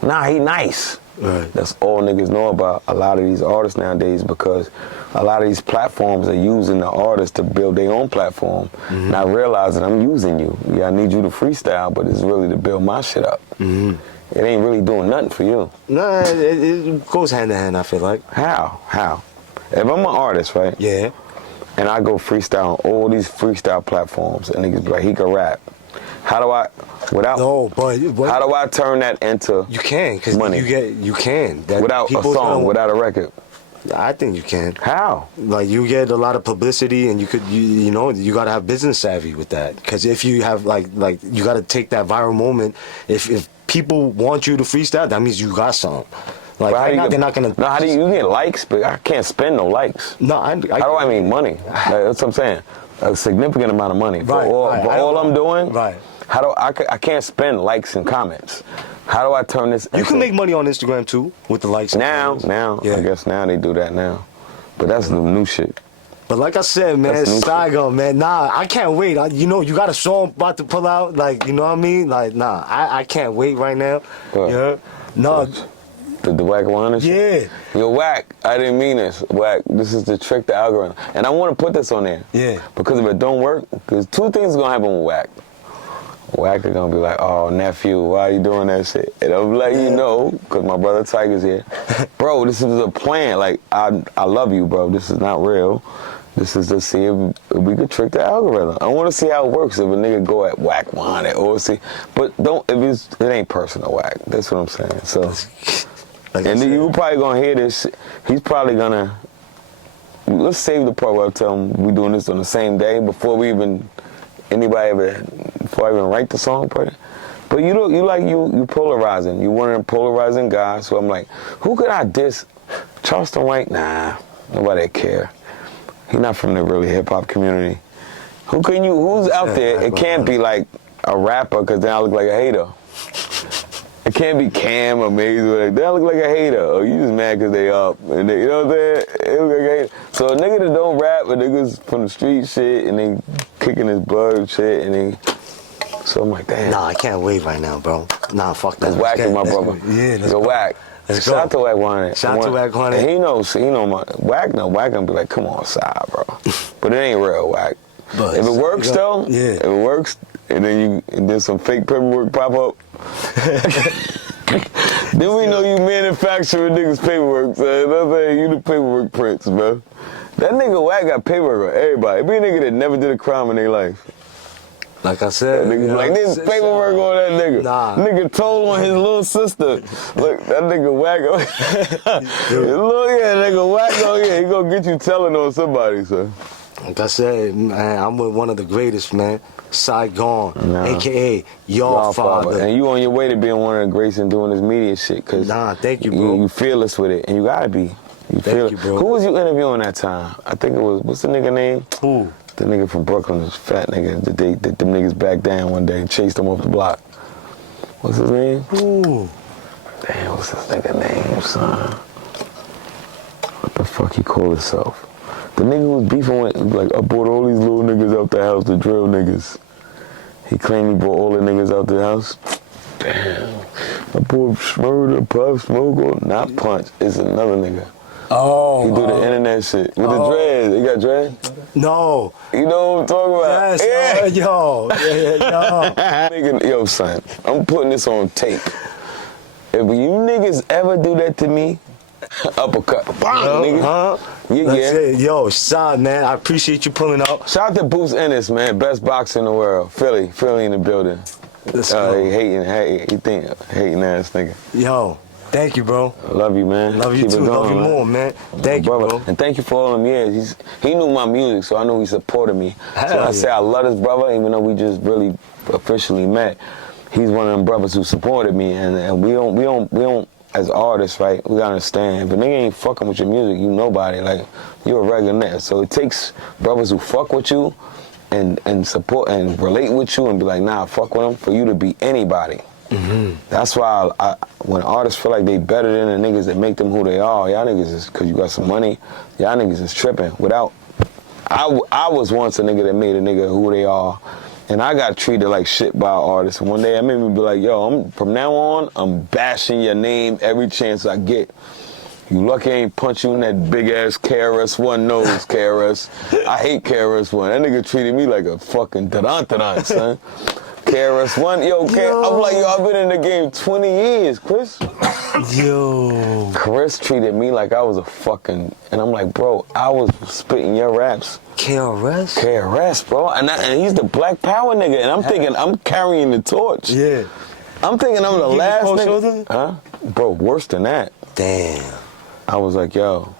Nah, he nice. Right. That's all niggas know about a lot of these artists nowadays, because a lot of these platforms are using the artists to build their own platform, not realizing I'm using you. Yeah, I need you to freestyle, but it's really to build my shit up. It ain't really doing nothing for you. Nah, it goes hand in hand, I feel like. How? If I'm an artist, right? Yeah. And I go freestyle on all these freestyle platforms, and niggas be like, he can rap. How do I, without, no, but how do I turn that into you can, because you can. That without a song, without a record? I think you can. How? Like, you get a lot of publicity, and you know, you gotta have business savvy with that. Because if you have, like you gotta take that viral moment. If people want you to freestyle, that means you got something. Like, right now, they're not gonna. No, how do you get likes? But I can't spend no likes. No, how do I make money? Like, that's what I'm saying. A significant amount of money for all I'm doing. Right. How do I can't spend likes and comments? How do I turn this? You can make money on Instagram too with the likes. Now, yeah. I guess now they do that now, but that's the new shit. But like I said, man, Saigon, man, nah, I can't wait. You know, you got a song about to pull out, like, you know what I mean? Like, nah, I can't wait right now. Yeah. No. The Whack Wanda shit? Yeah. Yo, Whack, I didn't mean this. Whack, this is to trick the algorithm. And I want to put this on there. Yeah. Because if it don't work, because two things are going to happen with Whack. Whack is going to be like, oh, nephew, why are you doing that shit? And I'm like, you know, because my brother Tiger's here. Bro, this is a plan. Like, I love you, bro. This is not real. This is to see if we could trick the algorithm. I want to see how it works if a nigga go at Whack Wanda or see. But it ain't personal, Whack. That's what I'm saying. So, like, and then you probably going to hear this. He's probably going to, let's save the part where I tell him we doing this on the same day before I even write the song. But you polarizing. You one of them polarizing guys. So I'm like, who could I diss? Charleston White? Nah, nobody care. He's not from the really hip hop community. Who's out there? It can't be like a rapper, because then I look like a hater. It can't be Cam or Maze or whatever. They look like a hater. Or you just mad because they up. And they, you know what I'm saying? They look like a hater. So a nigga that don't rap, but niggas from the street shit, and they kicking his blood and shit, and they. So I'm like, damn. Nah, I can't wait right now, bro. Nah, fuck that. That's Whack, my brother. Yeah, let's go. Whack. Shout out to Whack Wanda. Shout out to Whack Wanda. And he knows my Whack gonna be like, come on, side, bro. But it ain't real, Whack. But if it works though, if it works, and then some fake paperwork pop up, then we know you manufacturing niggas paperwork, so you know what I'm saying? You the paperwork prince, bro. That nigga Whack got paperwork on everybody. It be a nigga that never did a crime in their life. Like I said, nigga, like this paperwork on that nigga. Nah. Nigga told on his little sister. Look, that nigga Whack on. Look at nigga Whack on here. He gonna get you telling on somebody, son. Like I said, man, I'm with one of the greatest, man. Saigon, a.k.a. YARDFATHERR. And you on your way to being one of the greats and doing this media shit. Cause thank you, bro. You fearless with it, and you gotta be. Thank you, bro. Who was you interviewing that time? I think it was, what's the nigga name? Who? The nigga from Brooklyn, this fat nigga, that them niggas back down one day and chased him off the block. What's his name? Ooh. Damn, what's this nigga name, son? What the fuck he called himself? The nigga was beefing with, like, I brought all these little niggas out the house, the drill niggas. He claimed he brought all the niggas out the house. Damn. I brought Murder, Puff, Smoke, not Punch. It's another nigga. Oh. He do the internet shit. With the dreads. You got dreads? No. You know what I'm talking about? Yes. Yo. Nigga, yo, son, I'm putting this on tape. If you niggas ever do that to me, uppercut. Bang, nigga. Yeah. Yo, son, man, I appreciate you pulling up. Shout out to Boots Ennis, man. Best boxer in the world. Philly in the building. Let's go. He hating ass nigga. Yo. Thank you, bro. I love you, man. Love you too. Love you more, man. Thank you, bro. And thank you for all them years. He knew my music, so I knew he supported me. So I say I love this brother, even though we just really officially met. He's one of them brothers who supported me, and we don't as artists, right, we gotta understand, if a nigga ain't fucking with your music, you nobody. Like, you're a regular nigga. So it takes brothers who fuck with you and support and relate with you and be like, nah, fuck with them, for you to be anybody. That's why when artists feel like they better than the niggas that make them who they are, y'all niggas is, cause you got some money, y'all niggas is tripping. I was once a nigga that made a nigga who they are, and I got treated like shit by artists. And one day I made me be like, yo, from now on, I'm bashing your name every chance I get. You lucky I ain't punch you in that big ass KRS-One nose, KRS. I hate KRS-One. That nigga treated me like a fucking da-dun, son. KRS-One, yo, I'm like, yo, I've been in the game 20 years, Chris. Yo. Chris treated me like I was a fucking, and I'm like, bro, I was spitting your raps. KRS? KRS, bro. And he's the Black Power nigga, and I'm thinking I'm carrying the torch. Yeah. I'm thinking I'm the last nigga. Shoulder? Huh? Bro, worse than that. Damn. I was like, yo.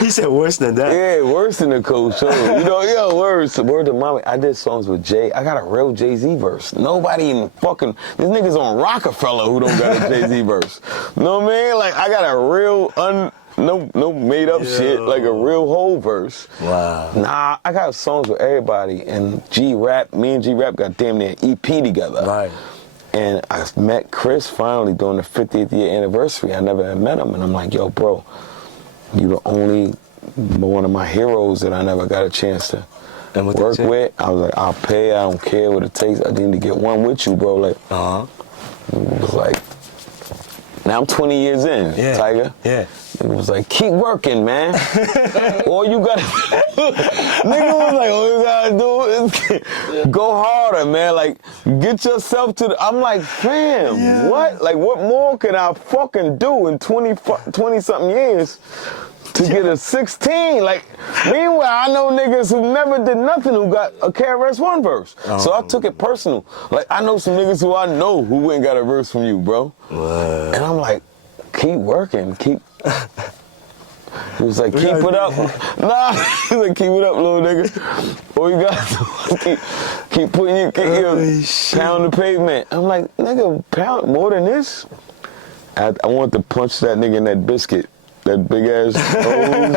He said worse than that. Yeah, worse than the cold shoulder. You know, yo, worse. Word to mommy. I did songs with Jay. I got a real Jay-Z verse. Nobody even fucking, these niggas on Rockefeller who don't got a Jay-Z verse. You know what I mean? Like, I got a real no made up shit, like a real whole verse. Wow. Nah, I got songs with everybody, and G-Rap, me and G-Rap got damn near EP together. Right. And I met Chris finally during the 50th year anniversary. I never had met him, and I'm like, yo, bro, you the only one of my heroes that I never got a chance to work with. I was like, I'll pay, I don't care what it takes. I need to get one with you, bro. Like, it was like, now I'm 20 years in, Tiger. Yeah. It was like, keep working, man. All you gotta nigga was like, all you gotta do is go harder, man. Like, get yourself to the, I'm like, fam, what? Like, what more can I fucking do in 20-something years to get a 16? Like, meanwhile, I know niggas who never did nothing who got a KRS-One verse. So I took it personal. Like, I know some niggas who I know who ain't got a verse from you, bro. Wow. And I'm like, keep working, keep. He was like, keep it up. Nah, he was like, keep it up, little nigga. All you got to do is keep putting your pound the pavement. I'm like, nigga, pound more than this? I want to punch that nigga in that biscuit. That big ass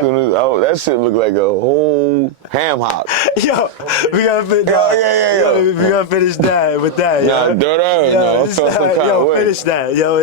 nose. That shit look like a whole ham hock. Yo, we gotta finish. We gotta finish that with that. Nah, no, I felt some kind of way. Finish that. Yo,